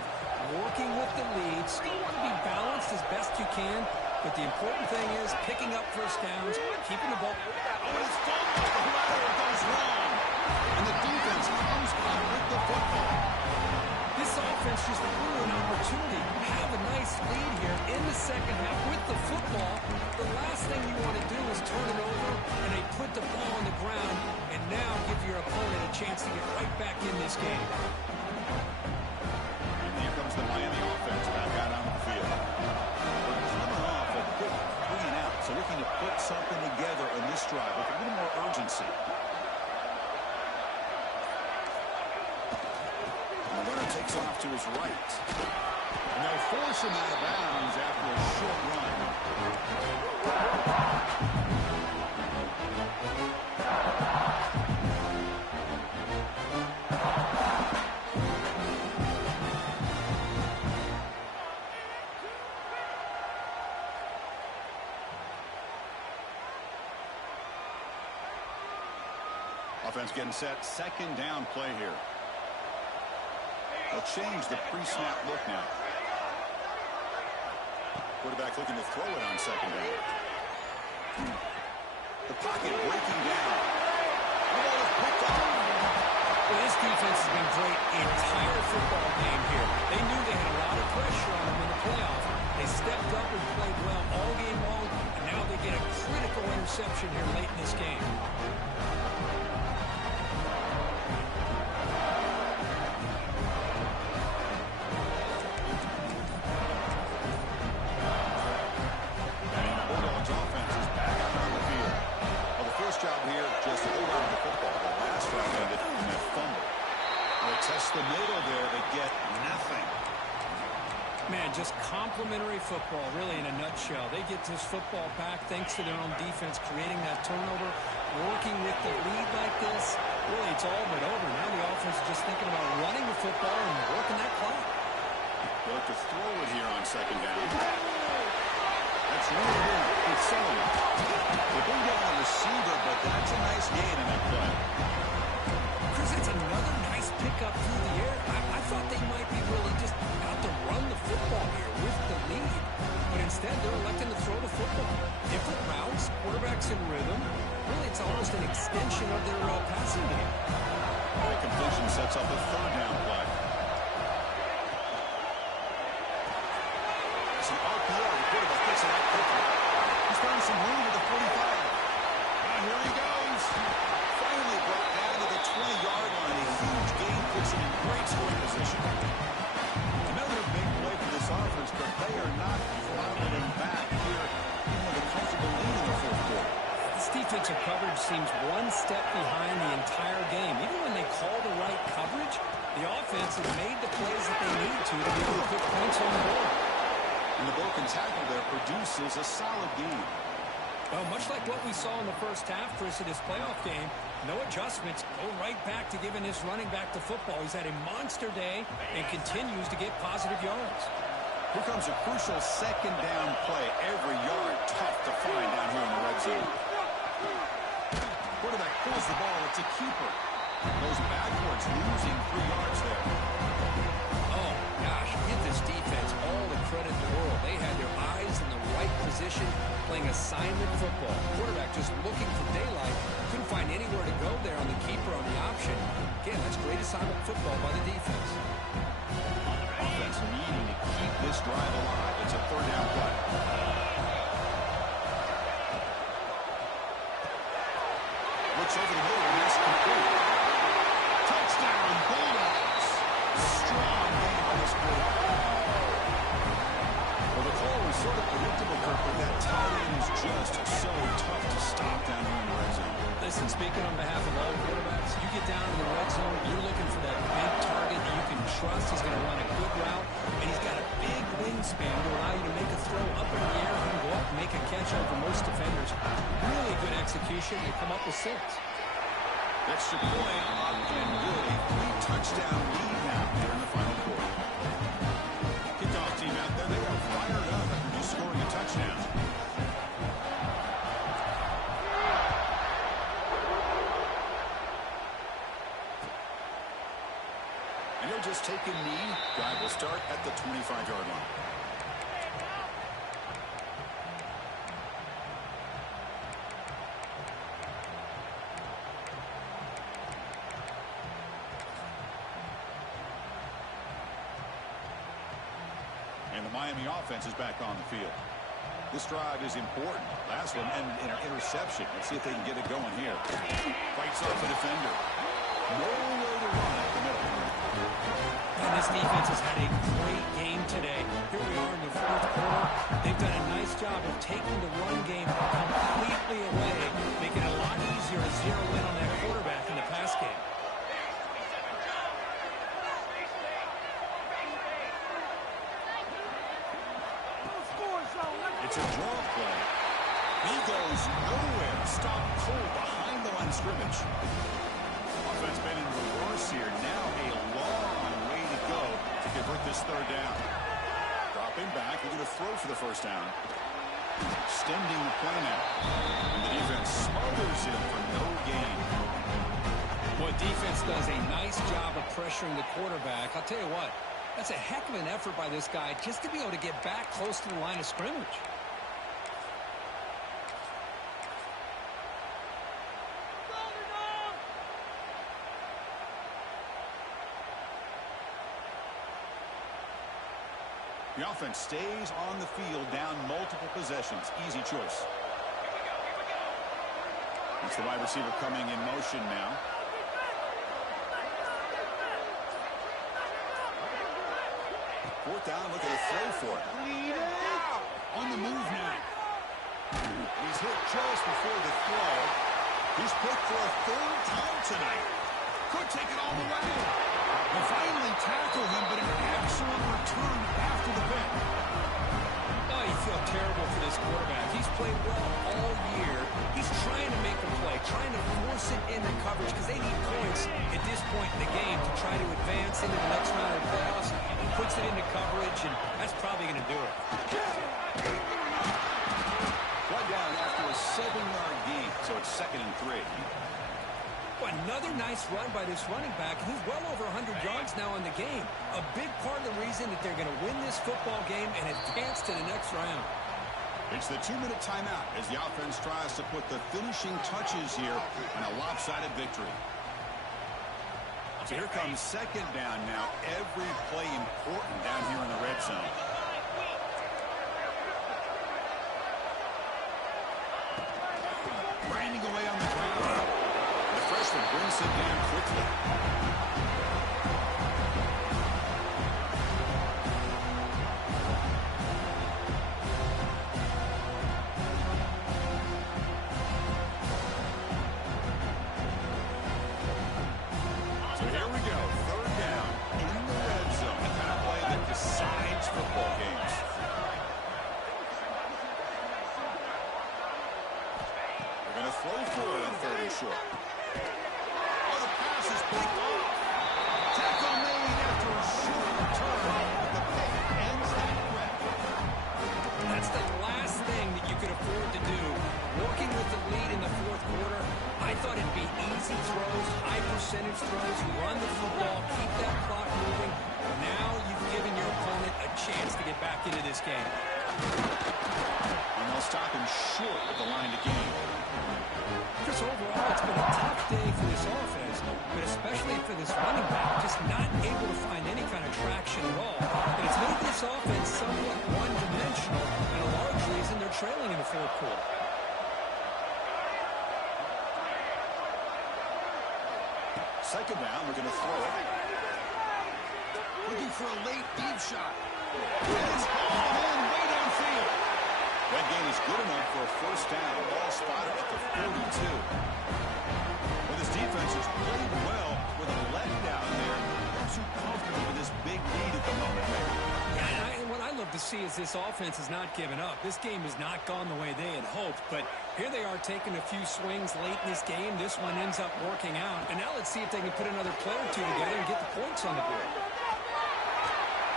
working with the lead. Still want to be balanced as best you can, but the important thing is picking up first downs, keeping the ball. Oh, it's fumbled. The lateral goes wrong. And the defense comes up with the football. This offense just blew an opportunity. Have a nice lead here in the second half with the football. The last thing you want to do is turn it over, and they put the ball on the ground, and now give your opponent a chance to get right back in this game. And here comes the Miami offense back out on the field. We're coming off a quick 3 and out, so looking to put something together in this drive with a little more urgency. Takes off to his right. And they'll force him out of bounds after a short run. Offense getting set. 2nd down play here. They'll change the pre-snap look now. Quarterback looking to throw it on 2nd down. The pocket breaking down. The ball is picked up. Well, this defense has been great the entire football game here. They knew they had a lot of pressure on them in the playoffs. They stepped up and played well all game long, and now they get a critical interception here late in this game. Man, just complimentary football, really, in a nutshell. They get this football back thanks to their own defense, creating that turnover, working with the lead like this. Really, it's all but over. Now the offense is just thinking about running the football and working that clock. They'll have to throw it here on second down. That's really good. It's Sullivan. They bring down the receiver, but that's a nice gain in that play. Chris, it's another nice pickup through the air. I thought they might be really just out to run the football here with the lead. But instead, they're electing to throw the football. Different routes, quarterbacks in rhythm. Really, it's almost an extension of their passing game. The completion sets up a third down play. It's an RPO. The quarterback gets it out quickly. He's finding some room at the 45. Now here he goes. Finally brought down to the 20-yard line. A huge gain puts him in great scoring position. Another big play for this offense, but they are not throttling back here, even with a comfortable lead in the fourth quarter. This defensive coverage seems one step behind the entire game. Even when they call the right coverage, the offense has made the plays that they need to be able to put points on the board. And the broken tackle there produces a solid gain. Well, much like what we saw in the first half, Chris, of this playoff game, no adjustments, go right back to giving his running back to football. He's had a monster day and continues to get positive yards. Here comes a crucial second down play. Every yard tough to find down here in the red zone. Quarterback pulls the ball. It's a keeper. Goes backwards, losing 3 yards there. Oh, gosh, give this defense all the credit in the world. They had their eyes in the right position, playing assignment football. Quarterback just looking for daylight. Couldn't find anywhere to go there on the keeper on the option. Again, that's great assignment football by the defense. Offense needing to keep this drive alive. It's a third down play. Looks over the middle and that's complete. Touchdown, Bulldogs. Strong game by this quarterback. Well, the call was sort of predictable, Kirk, but that tight end is just so tough to stop down here in the red zone. Listen, speaking on behalf of all quarterbacks, you get down in the red zone, you're looking for that big target that you can trust is going to run a good route, and he's got a big wingspan to allow you to make a throw up in the air and go up and make a catch over most defenders. Really good execution to come up with 6. Extra point up and good. A 3-touchdown lead now here in the final quarter. Kickoff team out there, they are fired up after just scoring a touchdown. And he'll just take a knee. Drive will start at the 25-yard line. And the Miami offense is back on the field. This drive is important. Last one ended in an interception. Let's see if they can get it going here. Fights off a defender. No way to run at the middle. And this defense has had a great game today. Here we are in the fourth quarter. They've done a nice job of taking the run game completely away, making it a lot easier to zero in on that quarterback in the pass game. It's a draw play. He goes nowhere. Stop cold behind the line of scrimmage. Offense been in reverse here. Now a long way to go to convert this third down. Dropping back. We're going to throw for the first down. Extending the play now. And the defense smothers him for no gain. Boy, defense does a nice job of pressuring the quarterback. I'll tell you what, that's a heck of an effort by this guy just to be able to get back close to the line of scrimmage. The offense stays on the field, down multiple possessions. Easy choice. It's the wide receiver coming in motion now. Fourth down, look at a throw for it. On the move now. He's hit just before the throw. He's picked for a third time tonight. Could take it all the way. They finally tackle him, but an excellent return after the pick. Oh, you feel terrible for this quarterback. He's played well all year. He's trying to make a play, trying to force it into coverage because they need points at this point in the game to try to advance into the next round of the playoffs. He puts it into coverage, and that's probably going to do it. One down after a 7-yard gain, so it's 2nd and 3. Another nice run by this running back. He's well over 100 yards now in the game. A big part of the reason that they're going to win this football game and advance to the next round. It's the 2-minute timeout as the offense tries to put the finishing touches here on a lopsided victory. So here comes 2nd down now. Every play important down here in the red zone. Grinding away on the ground. The freshman brings it down quickly. So here we go. 3rd down in the red zone. The kind of play that decides football games. They're going to throw for it on 3rd and short. Oh, the pass is picked off. Tackle made after a short return. But the pick ends that threat. That's the last thing that you could afford to do. Working with the lead in the 4th quarter, I thought it'd be easy throws, high percentage throws, run the football, keep that clock moving. Now you've given your opponent a chance to get back into this game. And they'll stop him short at the line to gain. Chris, overall, it's been a tough day for this offense, but especially for this running back, just not able to find any kind of traction at all. And it's made this offense somewhat one-dimensional, and a large reason they're trailing in the 4th quarter. Second down, we're going to throw it. Looking for a late deep shot. It's hauled in way downfield. That gain is good enough for a 1st down. Ball spotted at the 42. Well, this defense has played well with a letdown there. Not too comfortable with this big lead at the moment, maybe. Yeah, and what I love to see is this offense has not given up. This game has not gone the way they had hoped, but here they are taking a few swings late in this game. This one ends up working out. And now let's see if they can put another play or two together and get the points on the board.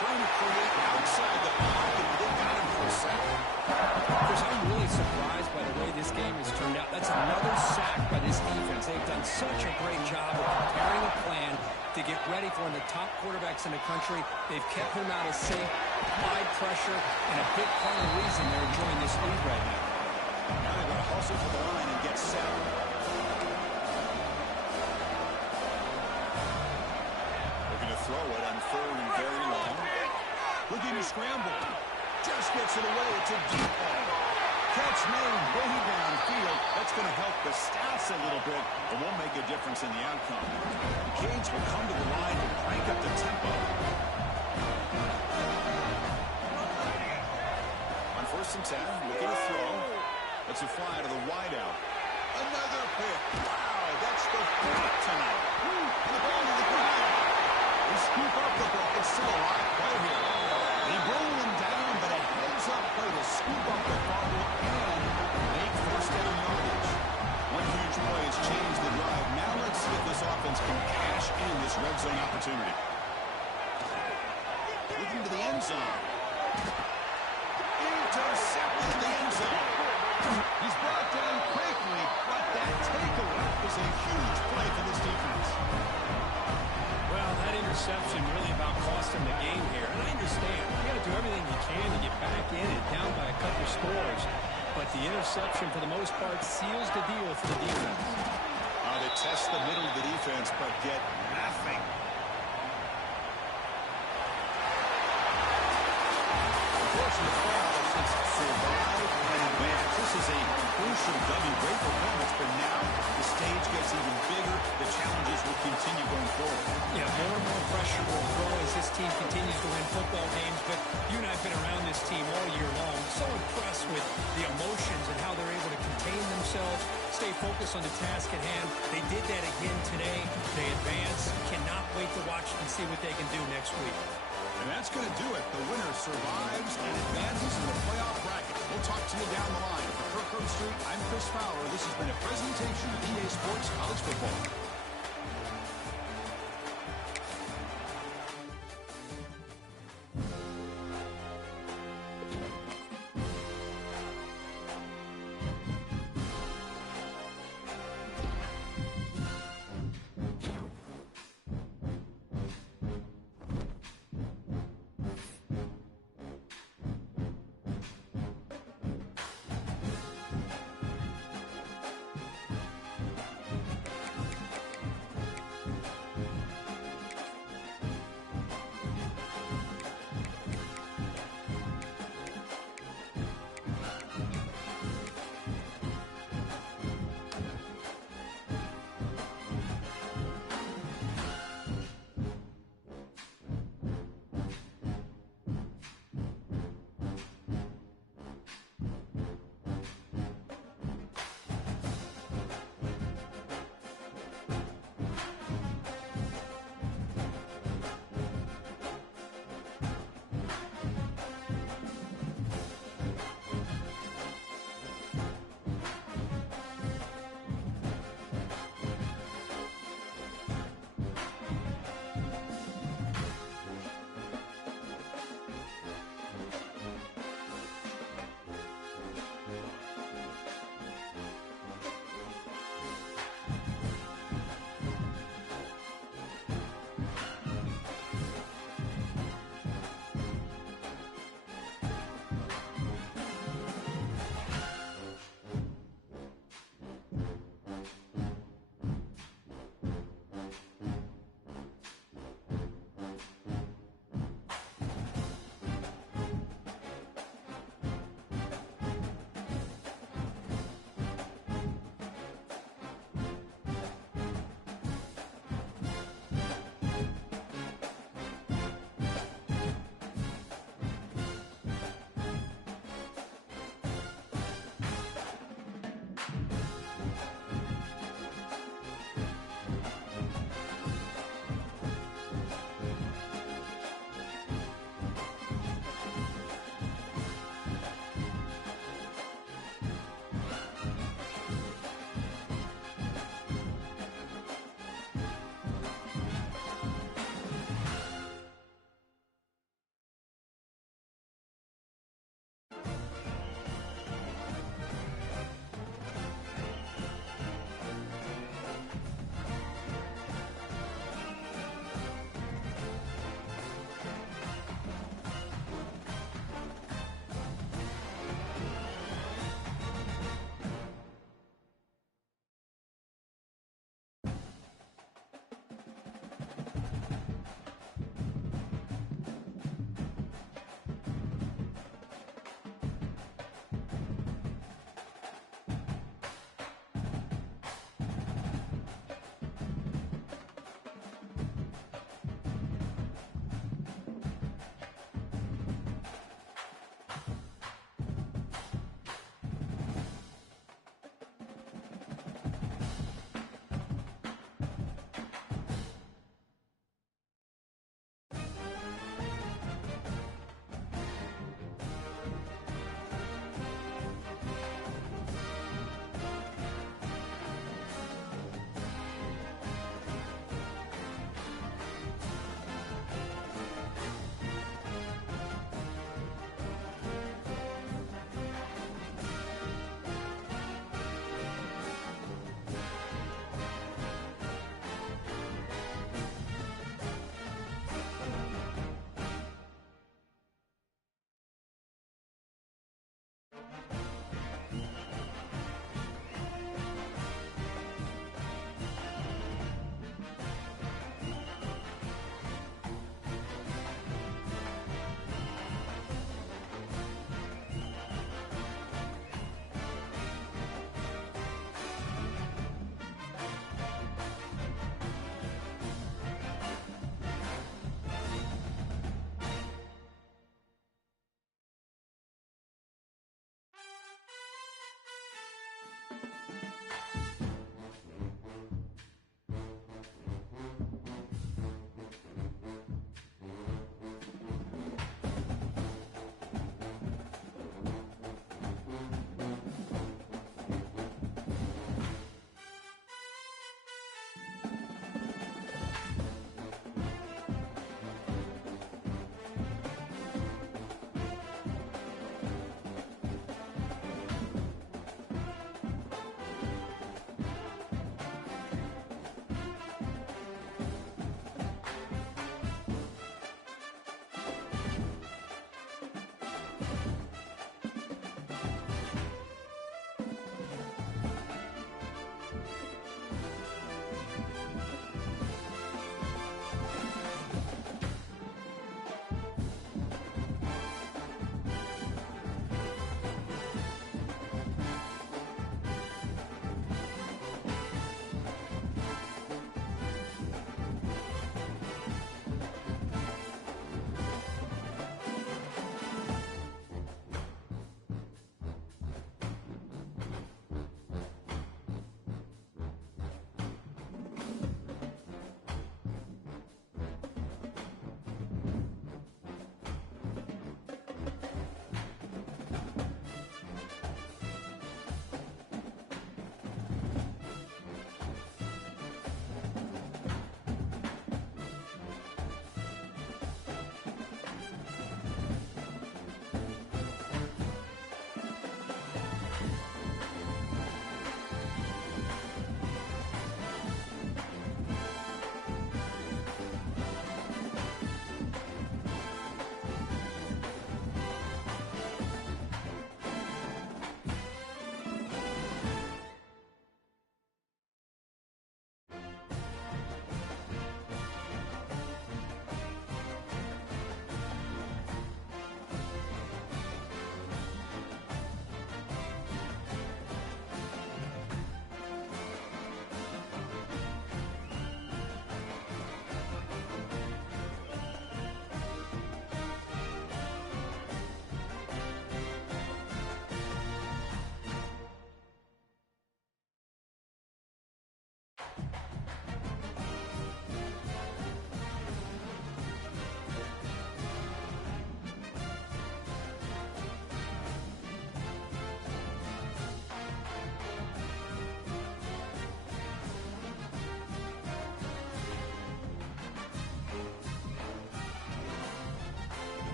Trying to create outside the pocket, and they got him for a second. Chris, I'm really surprised by the way this game has turned out. That's another sack by this defense. They've done such a great job of preparing a plan to get ready for one of the top quarterbacks in the country. They've kept him out of sync, applied pressure, and a big part of the reason they're enjoying this lead right now. Now they're going to hustle to the line and get set. They're going to throw it on 3rd and very long. Looking to scramble. Just gets it away. It's a deep ball. Catch made way downfield. That's going to help the stats a little bit, but won't make a difference in the outcome. The Canes will come to the line to crank up the tempo. On 1st and 10, looking to throw. That's a fly to the wideout. Another pick. Wow, that's the 4th tonight. And the ball to the ground. They scoop up the ball. It's still a live play here. They roll him down, but a heads-up play to scoop up the fumble and make 1st down yardage. One huge play has changed the drive. Now let's see if this offense can cash in this red zone opportunity. Looking to the end zone. Intercepted in the end zone. He's brought down quickly, but that takeaway is a huge play for this defense. Well, that interception really about cost him the game here. And I understand. You got to do everything you can to get back in and down by a couple scores. But the interception, for the most part, seals the deal for the defense. They test the middle of the defense, but get nothing. Unfortunate foul since survive and advance. This is a crucial W. Great performance, but now the stage gets even bigger. The challenges will continue going forward. Yeah, more and more pressure will grow as this team continues to win football games. But you and I have been around this team all year long. So impressed with the emotions and how they're able to contain themselves, stay focused focus on the task at hand. They did that again today. They advance. Cannot wait to watch and see what they can do next week. And that's going to do it. The winner survives and advances in the playoff bracket. We'll talk to you down the line. For Kirk Herbstreit, I'm Chris Fowler. This has been a presentation of EA Sports College Football.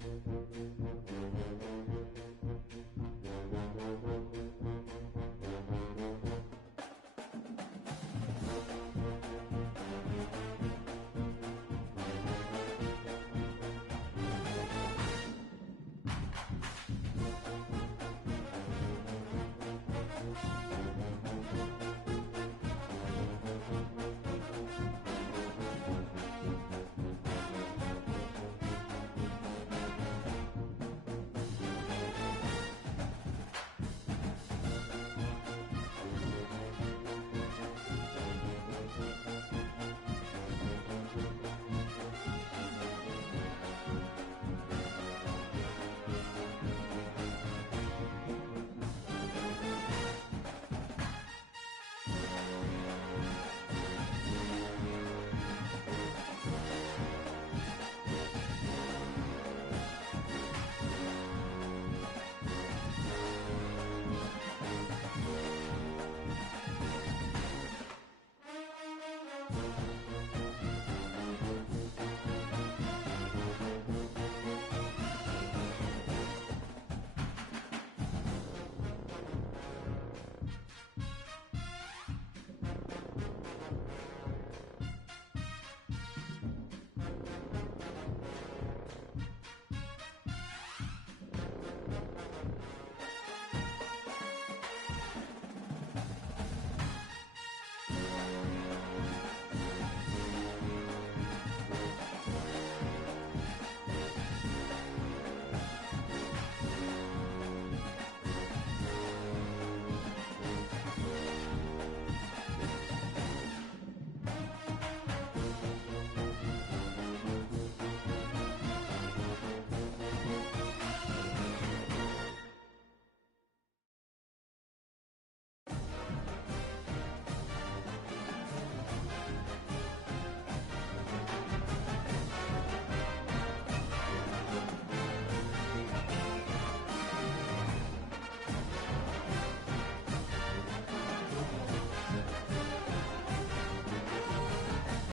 it.